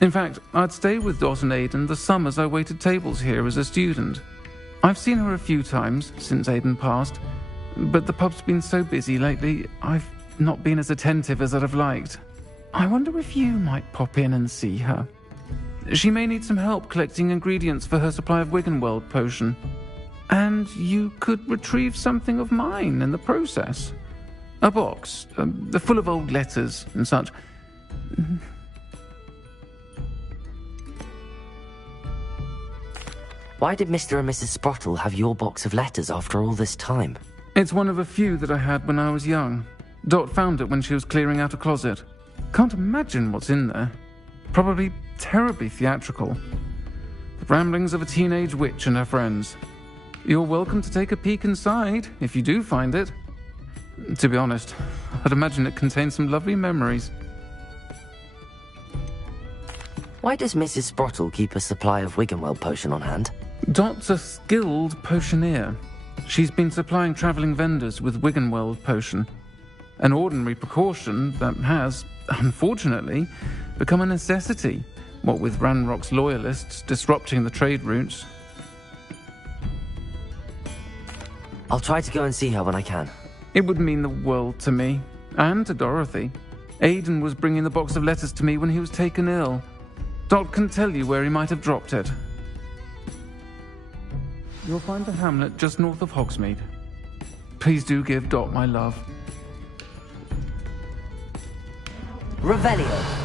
In fact, I'd stay with Dot and Aidan the summers I waited tables here as a student. I've seen her a few times since Aidan passed, but the pub's been so busy lately, I've not been as attentive as I'd have liked. I wonder if you might pop in and see her. She may need some help collecting ingredients for her supply of Wiggenweld potion. And you could retrieve something of mine in the process. A box, full of old letters and such. Why did Mr. and Mrs. Sprottle have your box of letters after all this time? It's one of a few that I had when I was young. Dot found it when she was clearing out a closet. Can't imagine what's in there. Probably terribly theatrical. The ramblings of a teenage witch and her friends. You're welcome to take a peek inside, if you do find it. To be honest, I'd imagine it contains some lovely memories. Why does Mrs. Sprottle keep a supply of Wiggenweld potion on hand? Dot's a skilled potioneer. She's been supplying travelling vendors with Wiggenweld potion. An ordinary precaution that has, unfortunately, become a necessity, what with Ranrock's loyalists disrupting the trade routes. I'll try to go and see her when I can. It would mean the world to me, and to Dorothy. Aidan was bringing the box of letters to me when he was taken ill. Dot can tell you where he might have dropped it. You'll find the hamlet just north of Hogsmeade. Please do give Dot my love. Revelio.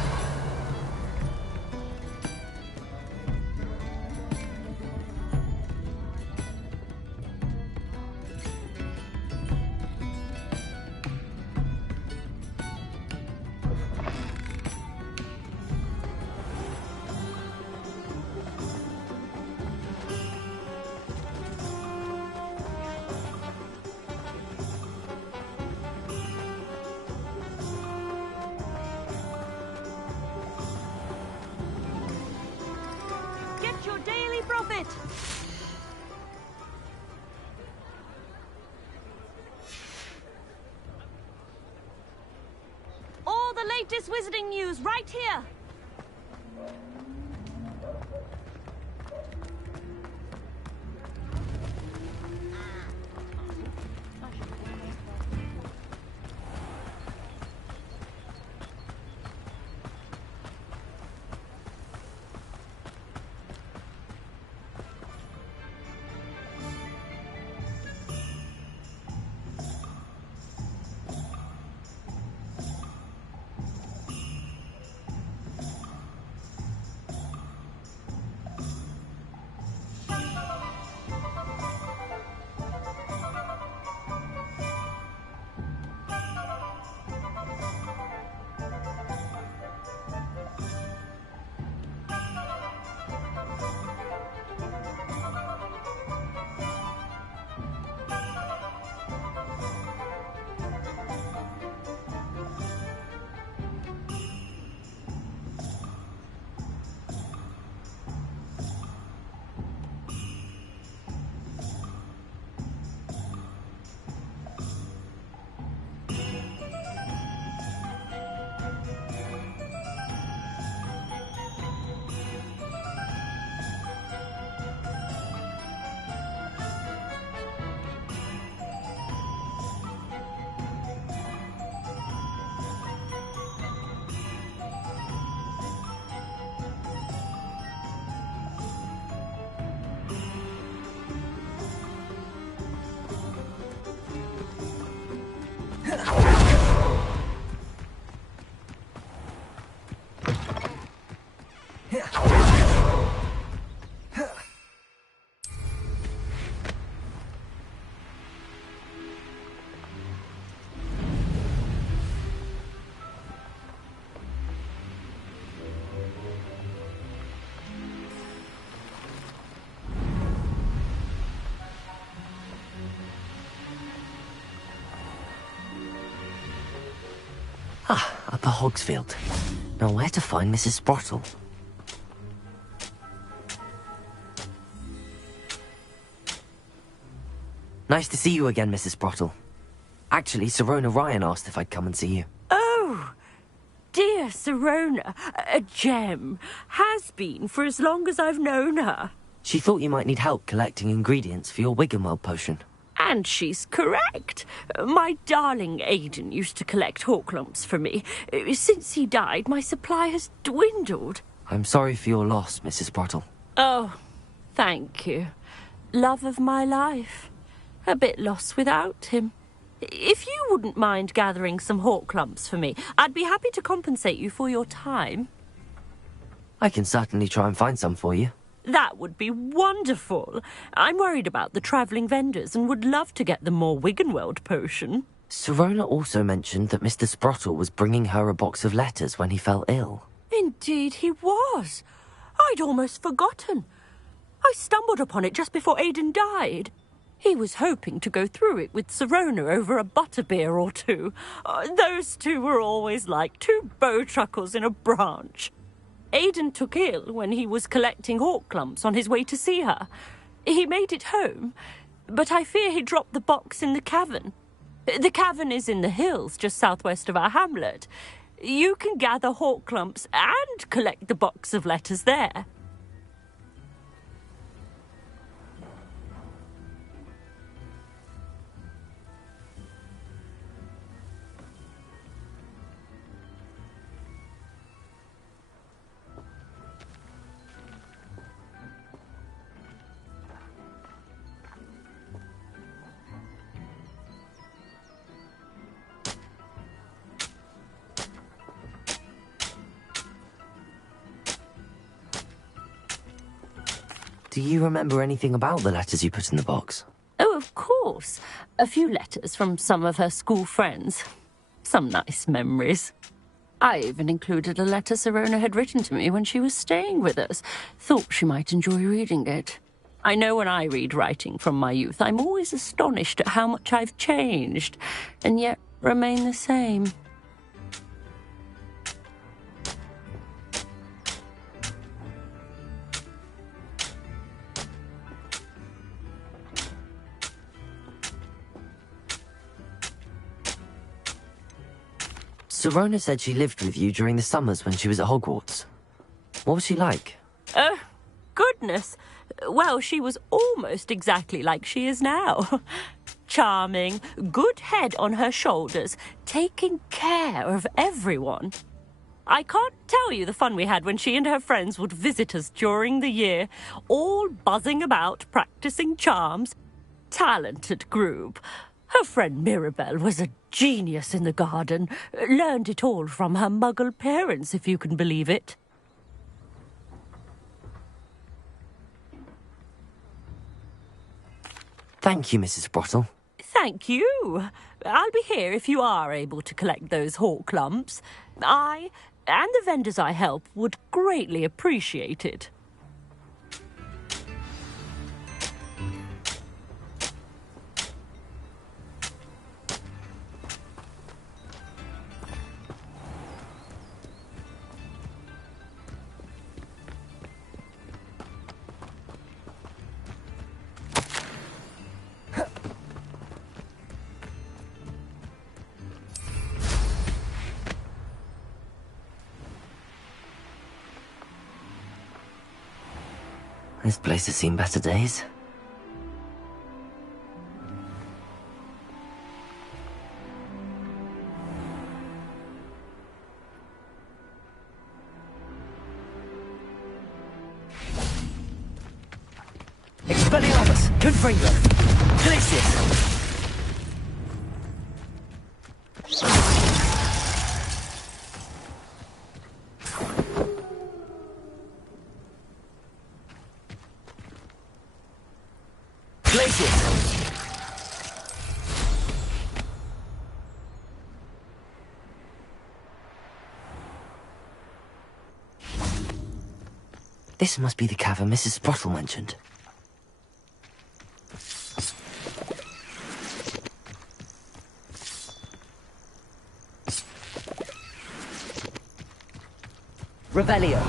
All the latest wizarding news right here. Upper Hogsfield. Now where to find Mrs. Sprottle? Nice to see you again, Mrs. Sprottle. Actually, Sirona Ryan asked if I'd come and see you. Oh, dear Sirona, a gem. Has been for as long as I've known her. She thought you might need help collecting ingredients for your Wiggenweld potion. And she's correct. My darling Aidan used to collect hawk lumps for me. Since he died, my supply has dwindled. I'm sorry for your loss, Mrs. Sprottle. Oh, thank you. Love of my life. A bit lost without him. If you wouldn't mind gathering some hawk lumps for me, I'd be happy to compensate you for your time. I can certainly try and find some for you. That would be wonderful. I'm worried about the travelling vendors and would love to get them more Wiggenweld potion. Sirona also mentioned that Mr. Sprottle was bringing her a box of letters when he fell ill. Indeed he was. I'd almost forgotten. I stumbled upon it just before Aidan died. He was hoping to go through it with Sirona over a butterbeer or two. Those two were always like two bowtruckles in a branch. Aidan took ill when he was collecting hawk clumps on his way to see her. He made it home, but I fear he dropped the box in the cavern. The cavern is in the hills just southwest of our hamlet. You can gather hawk clumps and collect the box of letters there. Do you remember anything about the letters you put in the box? Oh, of course. A few letters from some of her school friends. Some nice memories. I even included a letter Sirona had written to me when she was staying with us. Thought she might enjoy reading it. I know when I read writing from my youth, I'm always astonished at how much I've changed, and yet remain the same. Sirona said she lived with you during the summers when she was at Hogwarts. What was she like? Oh, goodness. Well, she was almost exactly like she is now. Charming, good head on her shoulders, taking care of everyone. I can't tell you the fun we had when she and her friends would visit us during the year, all buzzing about, practicing charms. Talented group. Her friend Mirabelle was a genius in the garden. Learned it all from her muggle parents, if you can believe it. Thank you, Mrs. Sprottle. Thank you. I'll be here if you are able to collect those hawk lumps. I, and the vendors I help, would greatly appreciate it. This place has seen better days. Expelliarmus! Confringo! Delicious! This must be the cavern Mrs. Sprottle mentioned. Revelio.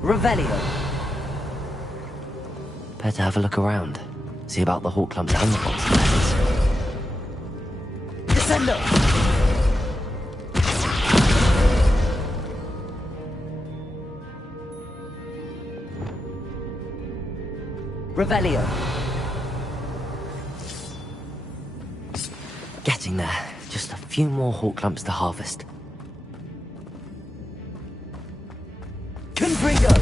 Revelio. Better have a look around. See about the Hawklump's underbox letters. Descendo! Revelio. Getting there. Just a few more Hawklumps to harvest. Confringo!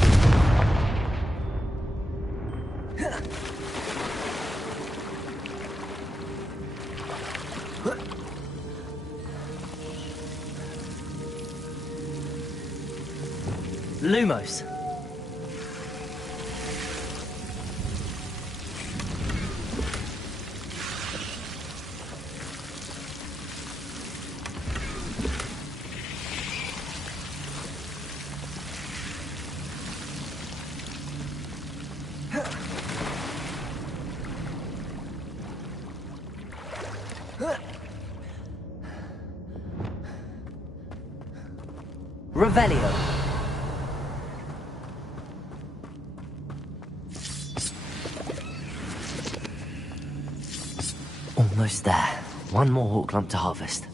Lumos. Revelio. Almost there. One more Hawklump to harvest.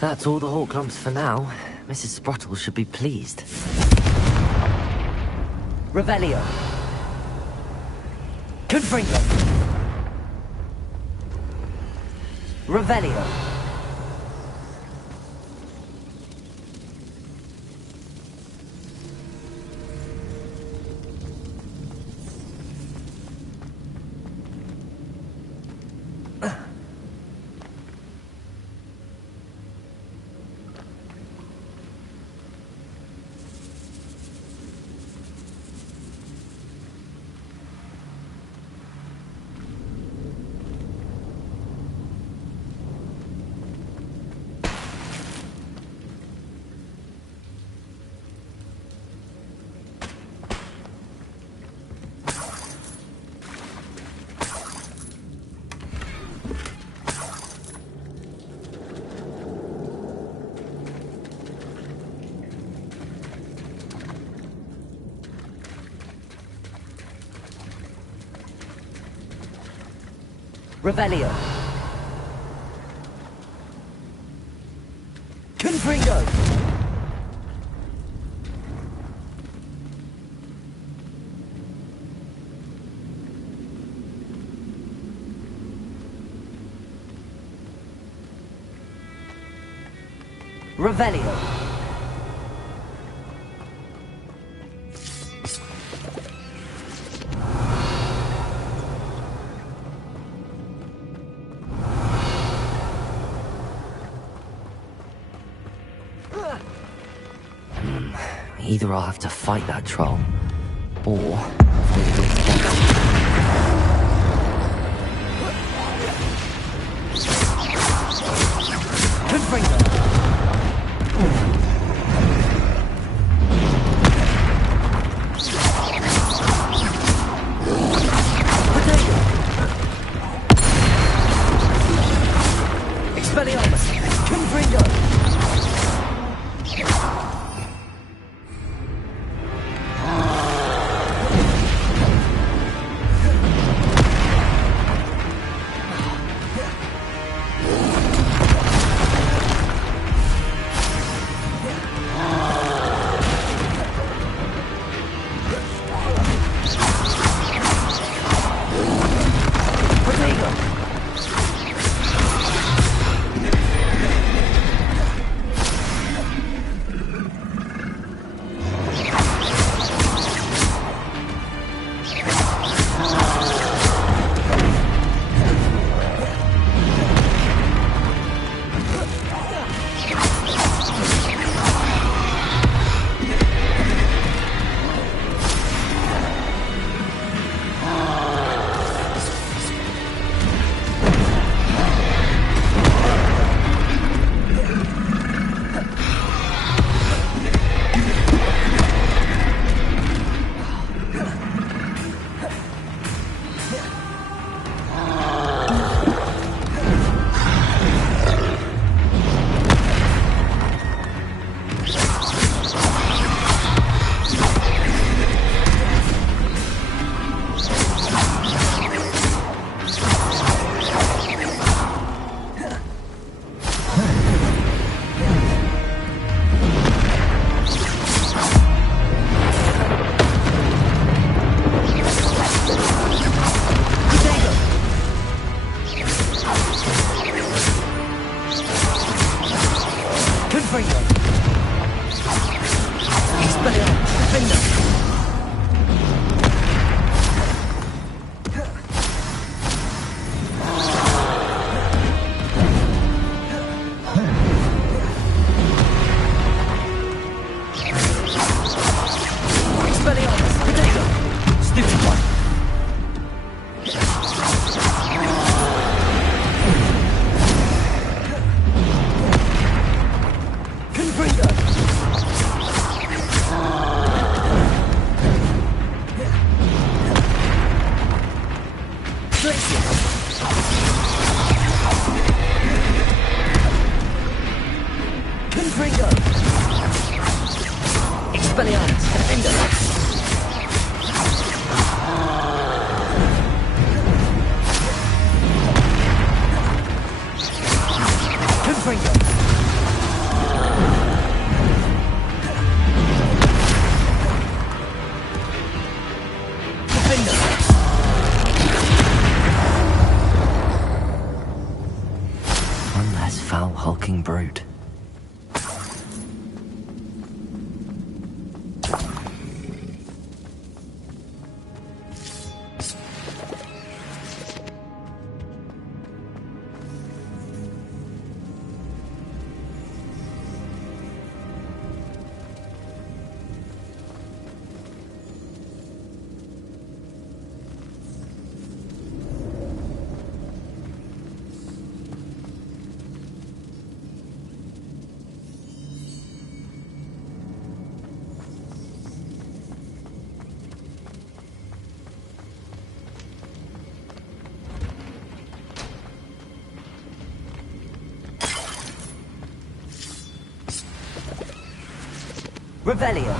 That's all the Hawklumps for now. Mrs. Sprottle should be pleased. Revelio. Confringo. Revelio. Revelio. Confringo. Revelio. Either I'll have to fight that troll, or avoid it altogether. Confringo. Expelliarmus. Confringo. hulking brute. Revelio.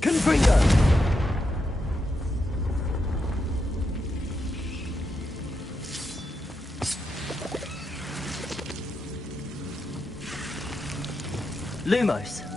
Confringo. Lumos.